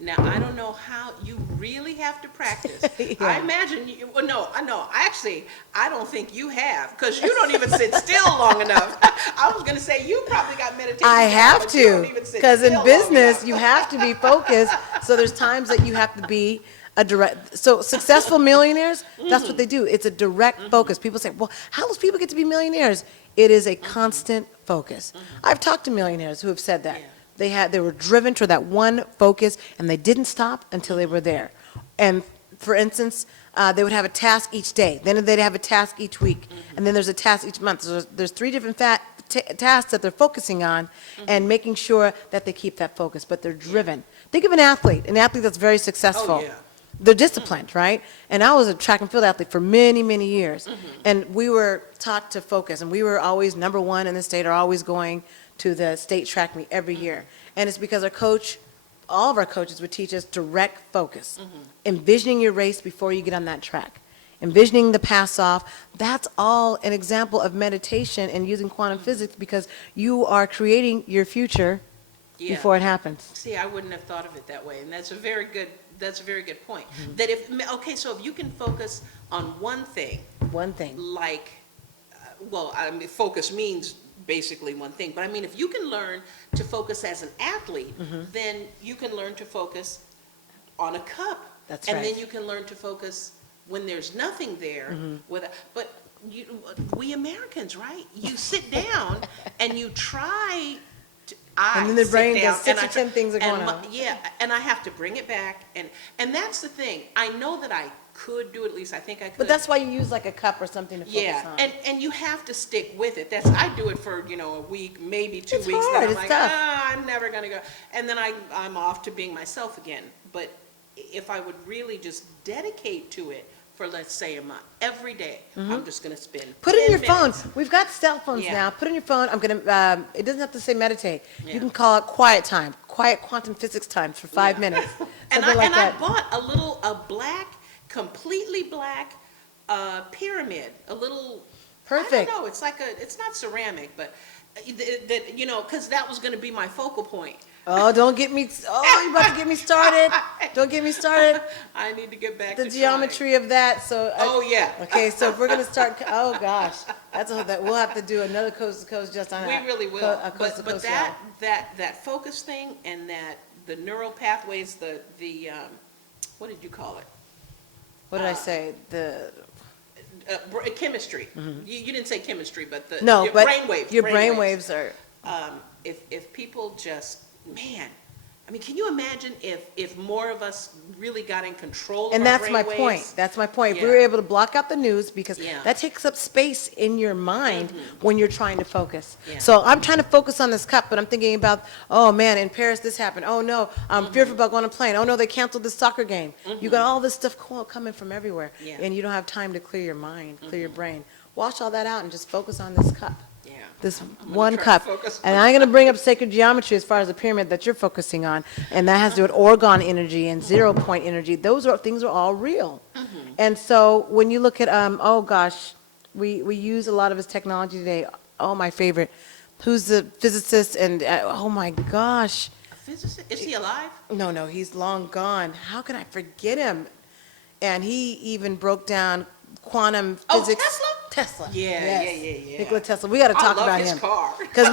Now, I don't know how, you really have to practice. I imagine, well, no, I don't think you have, because you don't even sit still long enough. I was going to say, you probably got meditation. I have but you don't to, even sit because in still long business, enough. you have to be focused. So there's times that you have to be a direct, so successful millionaires, that's what they do. It's a direct focus. People say, well, how those people get to be millionaires? It is a constant focus. I've talked to millionaires who have said that. They were driven toward that one focus, and they didn't stop until they were there. And for instance, they would have a task each day. Then they'd have a task each week, and then there's a task each month. So there's 3 different tasks that they're focusing on, and making sure that they keep that focus. But they're driven. Think of an athlete that's very successful. Oh, yeah. They're disciplined, right? And I was a track and field athlete for many, many years. And we were taught to focus, and we were always number 1 in the state, or always going to the state track meet every year. And it's because our coach, all of our coaches would teach us direct focus. Envisioning your race before you get on that track. Envisioning the pass off. That's all an example of meditation and using quantum physics, because you are creating your future before it happens. See, I wouldn't have thought of it that way, and that's a very good point. That so if you can focus on one thing. Like, focus means basically one thing, but I mean, if you can learn to focus as an athlete, then you can learn to focus on a cup. That's and right. then you can learn to focus when there's nothing there. But we Americans, right? You sit down and you try to, And then the brain does 6 or 10 things are going on. Yeah, and I have to bring it back, and that's the thing. I know that I could do it, at least I think I could. But that's why you use like a cup or something to focus on. And you have to stick with it. I do it for, a week, maybe 2 It's weeks. hard, Then I'm it's like, tough. I'm never gonna go. And then I'm off to being myself again. But if I would really just dedicate to it for, let's say, a month, every day, I'm just gonna spend Put it in 10 your phone. minutes. We've got cell phones Yeah. now. Put it in your phone. It doesn't have to say meditate. You can call it quiet time, quiet quantum physics time for 5 minutes. And Something like I that. bought a black, completely black pyramid, a little. Perfect. I don't know. It's not ceramic, but because that was going to be my focal point. Oh, don't get me, you're about to get me started. Don't get me started. I need to get back The to geometry of that, so. yeah. Okay, so if we're gonna start, oh gosh, we'll have to do another coast to coast just on that. We really will. Coast to But coast, that focus thing and the neural pathways, the what did you call it? What did I say? Chemistry. You didn't say chemistry, but No, your but brainwaves. your brainwaves are. If people just, man, I mean, can you imagine if more of us really got in control of And our that's my brainwaves? point. That's my point. If we Yeah. were able to block out the news, because Yeah. that takes up space in your mind when you're trying to focus. Yeah. So I'm trying to focus on this cup, but I'm thinking about, oh man, in Paris this happened. Oh no, I'm fearful about going on a plane. Oh no, they canceled this soccer game. You got all this stuff coming from everywhere, Yeah. and you don't have time to clear your mind, clear your brain. Wash all that out and just focus on this cup. Yeah. This I'm one gonna try to cup. focus. And I'm going to bring up sacred geometry as far as the pyramid that you're focusing on, and that has to do with orgone energy and 0 point energy. Those things are all real. And so when you look at, oh gosh, we use a lot of his technology today. Oh, my favorite. Who's the physicist? And oh my gosh. A physicist? Is he alive? No, he's long gone. How can I forget him? And he even broke down quantum physics. Tesla. Yeah. Nikola Tesla. We got to talk I love about his him. car. Because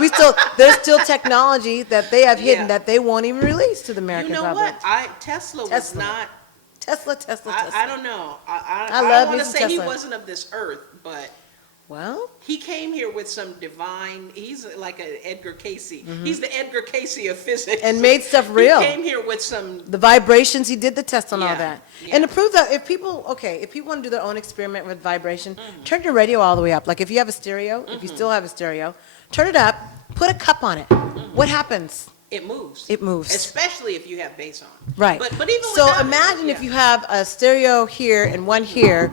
there's still technology that they have hidden that they won't even release to the American You know public. what? Tesla was not. Tesla. I don't know. I love don't want me to some say he Tesla. wasn't of this earth, but. Well, he came here with some divine. He's like an Edgar Casey. He's the Edgar Casey of physics. And made stuff real. He came here with some. The vibrations, he did the test on all Yeah, that. yeah. And to prove that, if people want to do their own experiment with vibration, turn your radio all the way up. Like if you have a stereo, if you still have a stereo, turn it up, put a cup on it. What happens? It moves. It moves. Especially if you have bass on. Right. But even so without it, imagine if you have a stereo here and one here,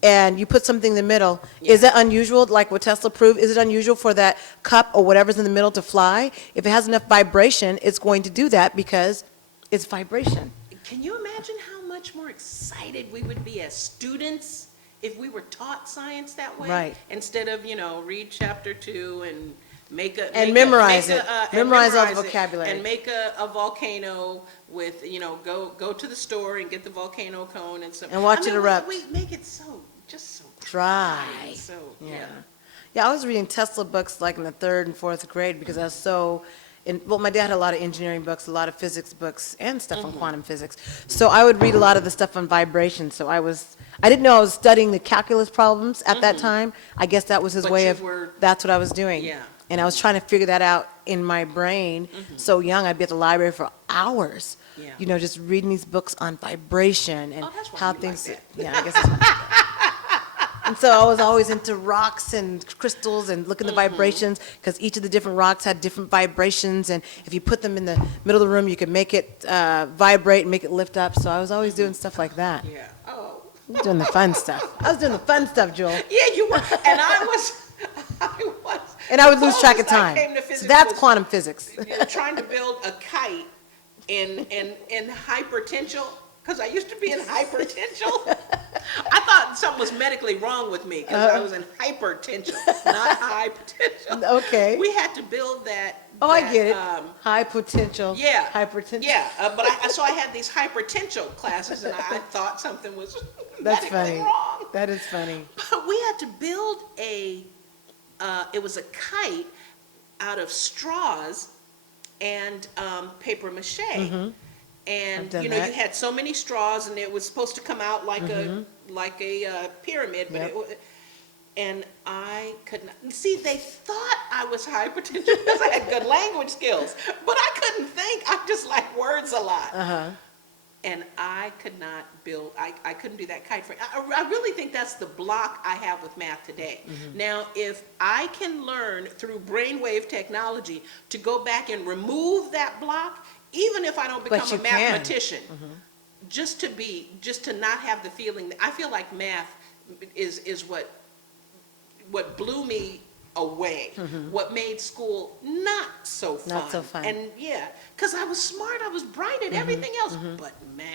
and you put something in the middle. Is that unusual, like what Tesla proved? Is it unusual for that cup or whatever's in the middle to fly? If it has enough vibration, it's going to do that because it's vibration. Can you imagine how much more excited we would be as students if we were taught science that way? Right. Instead of, read chapter 2 and memorize it. and Memorize all the memorize it, vocabulary. and make a volcano with, go to the store and get the volcano cone and stuff. And watch it erupt. We make it just so Dry. and so, Yeah, I was reading Tesla books like in the 3rd and 4th grade because I was so, my dad had a lot of engineering books, a lot of physics books, and stuff on quantum physics. So I would read a lot of the stuff on vibration. So I didn't know I was studying the calculus problems at that time. I guess that was his way of, that's what I was doing. Yeah. And I was trying to figure that out in my brain. So young, I'd be at the library for hours. Yeah. Just reading these books on vibration and that's why how you things, like yeah, I guess that's why. And so I was always into rocks and crystals and looking at the vibrations because each of the different rocks had different vibrations. And if you put them in the middle of the room, you could make it vibrate and make it lift up. So I was always doing stuff like that. Yeah. Oh. Doing the fun stuff. I was doing the fun stuff, Joel. Yeah, you were. And I was. And I would lose track of time. So that's quantum physics. Trying to build a kite in hypertension, because I used to be in hypertension. I thought something was medically wrong with me because I was in hypertension, not high potential. Okay. We had to build that. Oh, I get it. High potential. Yeah. Hypertension. Yeah, but so I had these hypertension classes, and I thought something was That's medically funny. wrong. That is funny. But we had to build it was a kite out of straws and paper mache. And you had so many straws, and it was supposed to come out like a pyramid. But and I could not see. They thought I was hypertension because I had good language skills, but I couldn't think. I just liked words a lot. And I could not build. I couldn't do that kite frame. I really think that's the block I have with math today. Now, if I can learn through brainwave technology to go back and remove that block, even if I don't become a mathematician, just to not have the feeling that I feel like math is what blew me away, what made school not so fun. Not so fun. And because I was smart, I was bright at everything else, but math.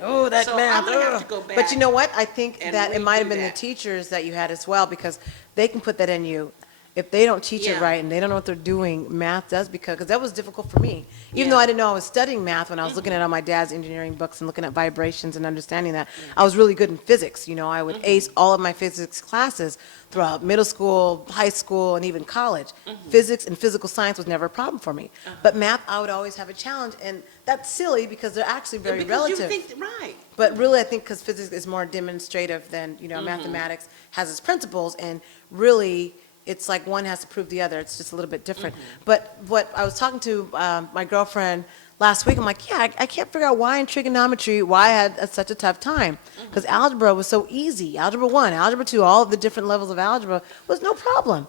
Oh, that so math. I'm gonna have to go back. But you know what? I think and that it might have redo been the that. teachers that you had as well, because they can put that in you. If they don't teach it right and they don't know what they're doing, math does, because that was difficult for me. Even though I didn't know I was studying math, when I was looking at all my dad's engineering books and looking at vibrations and understanding that, I was really good in physics. I would ace all of my physics classes throughout middle school, high school, and even college. Physics and physical science was never a problem for me. But math, I would always have a challenge, and that's silly because they're actually very relative. You think, right. But really, I think because physics is more demonstrative than, mathematics has its principles, and really, it's like one has to prove the other. It's just a little bit different. But what I was talking to my girlfriend last week, I'm like, I can't figure out why in trigonometry, why I had such a tough time. Because algebra was so easy. Algebra 1, algebra 2, all of the different levels of algebra was no problem.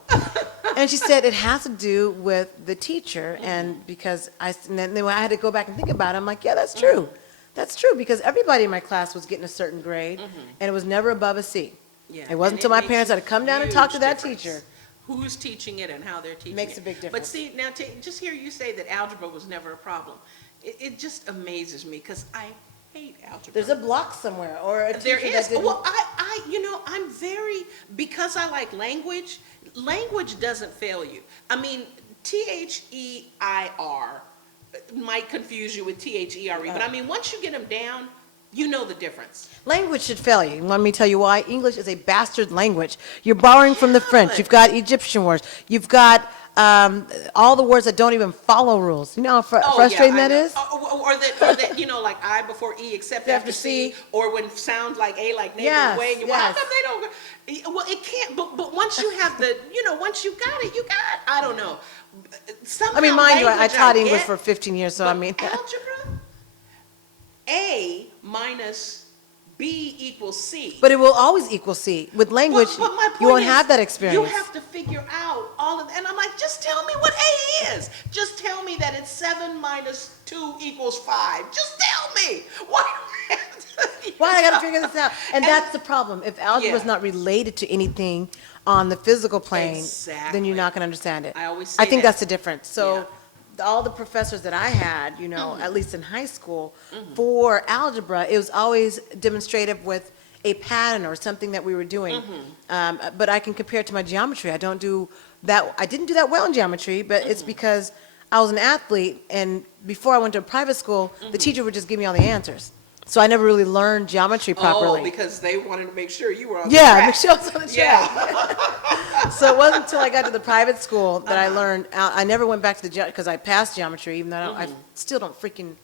And she said it has to do with the teacher. And because and then when I had to go back and think about it, I'm like, yeah, that's true. That's true, because everybody in my class was getting a certain grade, and it was never above a C. It wasn't until my parents had to come down and talk to that teacher. Who's teaching it and how they're teaching it. Makes a big difference. But see, now just hear you say that algebra was never a problem. It just amazes me because I hate algebra. There's a block somewhere or a teacher There is. that didn't. Well, I'm very, because I like language doesn't fail you. I mean, THEIR might confuse you with THERE, but I mean, once you get them down, you know the difference. Language should fail you. Let me tell you why. English is a bastard language. You're borrowing from the French. You've got Egyptian words. You've got all the words that don't even follow rules. You know how frustrating that is? Or that, like I before E except after C, or when sounds like A like neighbor way, and you, well, how come they don't? Well, it can't, but once you have the, once you got it, you got it. I don't know. Somehow, I mean, mind you, I taught English get, for 15 years, so I mean. Algebra, A minus B equals C. But it will always equal C. With language, but my point you won't is, have that experience. You have to figure out all of, and I'm like, just tell me what A is. Just tell me that it's 7 minus 2 equals 5. Just tell me. Why I got to figure this out? And that's the problem. If algebra is not related to anything on the physical plane, then you're not going to understand it. I think that's the difference. So all the professors that I had, at least in high school, for algebra, it was always demonstrative with a pattern or something that we were doing. But I can compare it to my geometry. I don't do that I didn't do that well in geometry, but it's because I was an athlete, and before I went to a private school, the teacher would just give me all the answers. So I never really learned geometry properly. Oh, because they wanted to make sure you were on the Yeah, track. make sure I was on the track. So it wasn't until I got to the private school that I learned. I never went back to the because I passed geometry, even though I still don't freaking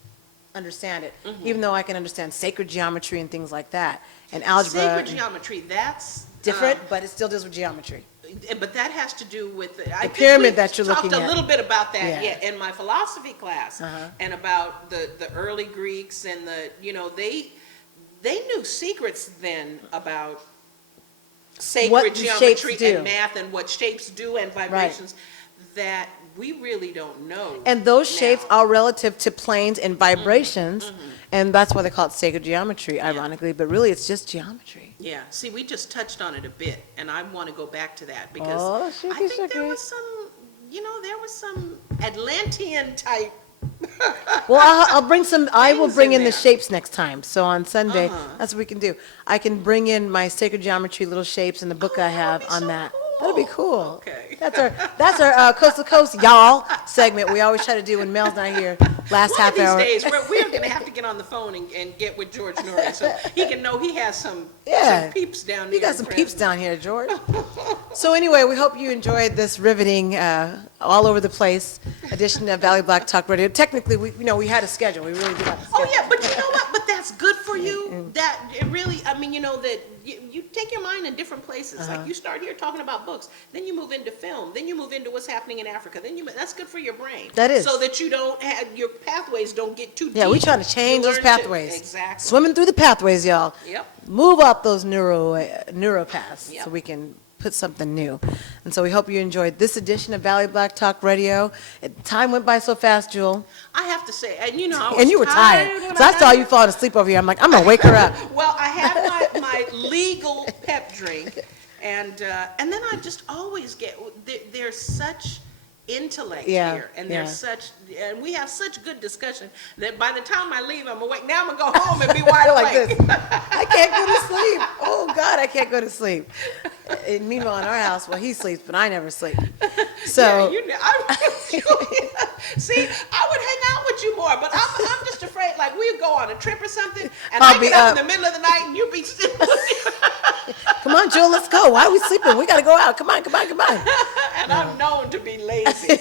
understand it. Even though I can understand sacred geometry and things like that, and algebra. Sacred geometry, that's different, but it still deals with geometry. But that has to do with the pyramid that you're looking at. Talked a little bit about that, Yeah. in my philosophy class, and about the early Greeks and they knew secrets then about sacred What the shapes geometry do. and math and what shapes do and vibrations that we really don't know. And those now. shapes are relative to planes and vibrations, and that's why they call it sacred geometry, ironically, but really it's just geometry. Yeah, see, we just touched on it a bit, and I want to go back to that because Oh, I think there was some Atlantean type. Well, I'll bring some, I will Things bring in in the there. shapes next time. So on Sunday, that's what we can do. I can bring in my sacred geometry little shapes in the book I have on that. That'll be cool. Okay. That's our coast to coast y'all segment we always try to do when Mel's not here. Last One half of these hour. days, we're going to have to get on the phone and get with George Norrie so he can know he has some peeps down there. You got some peeps down here, George. So anyway, we hope you enjoyed this riveting, all over the place edition of Valley Black Talk Radio. Technically, we had a schedule. We really did have a schedule. Oh, yeah, but you know what? But that's good for you. That it really, I mean, that you take your mind in different places. Like you start here talking about books, then you move into film, then you move into what's happening in Africa. That's good for your brain. That is. So that you don't have, your pathways don't get too deep. Yeah, we're trying to change You those learn to- pathways. Exactly. Swimming through the pathways, y'all. Yep. Move up those neuropaths Yep. so we can put something new. And so we hope you enjoyed this edition of Valley Black Talk Radio. Time went by so fast, Jewel. I have to say, and I was And you were tired. when So I saw you falling asleep over here. I'm like, I'm going to wake her up. Well, I had my legal pep drink, and then I just always get there's such intellect here, and and we have such good discussion that by the time I leave, I'm awake. Now I'm gonna go home and be wide like awake. this. I can't go to sleep. Oh God, I can't go to sleep. And meanwhile, in our house, well, he sleeps, but I never sleep. So see, I would hang out with you more, but I'm just afraid. Like we go on a trip or something, and I'll I be get up up. in the middle of the night, and you be still. come on, Jewel, let's go. Why are we sleeping? We got to go out. Come on. And I'm known to be lazy.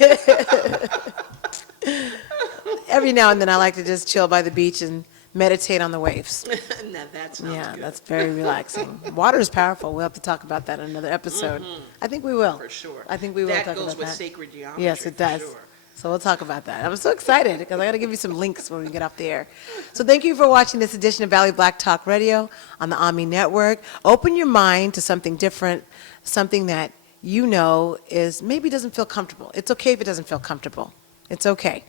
Every now and then I like to just chill by the beach and meditate on the waves. Now that sounds good. That's very relaxing. Water is powerful. We'll have to talk about that in another episode. I think we will. For sure. I think we will That talk goes about with that. sacred geometry. Yes, it for does. sure. So we'll talk about that. I'm so excited because I got to give you some links when we get off the air. So thank you for watching this edition of Valley Black Talk Radio on the ONME Network. Open your mind to something different, something that is maybe doesn't feel comfortable. It's okay if it doesn't feel comfortable. It's okay.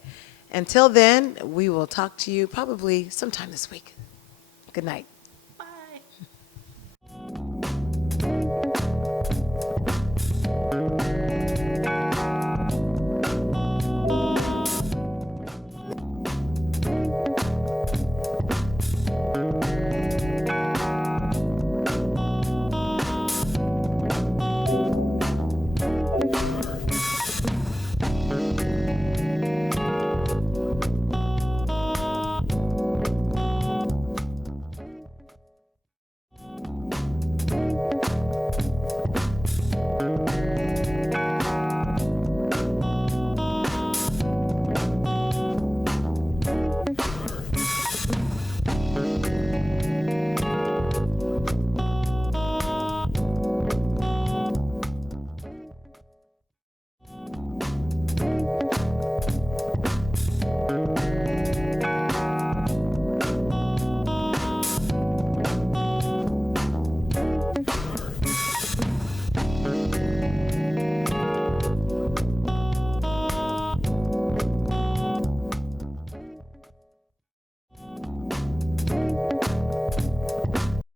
Until then, we will talk to you probably sometime this week. Good night.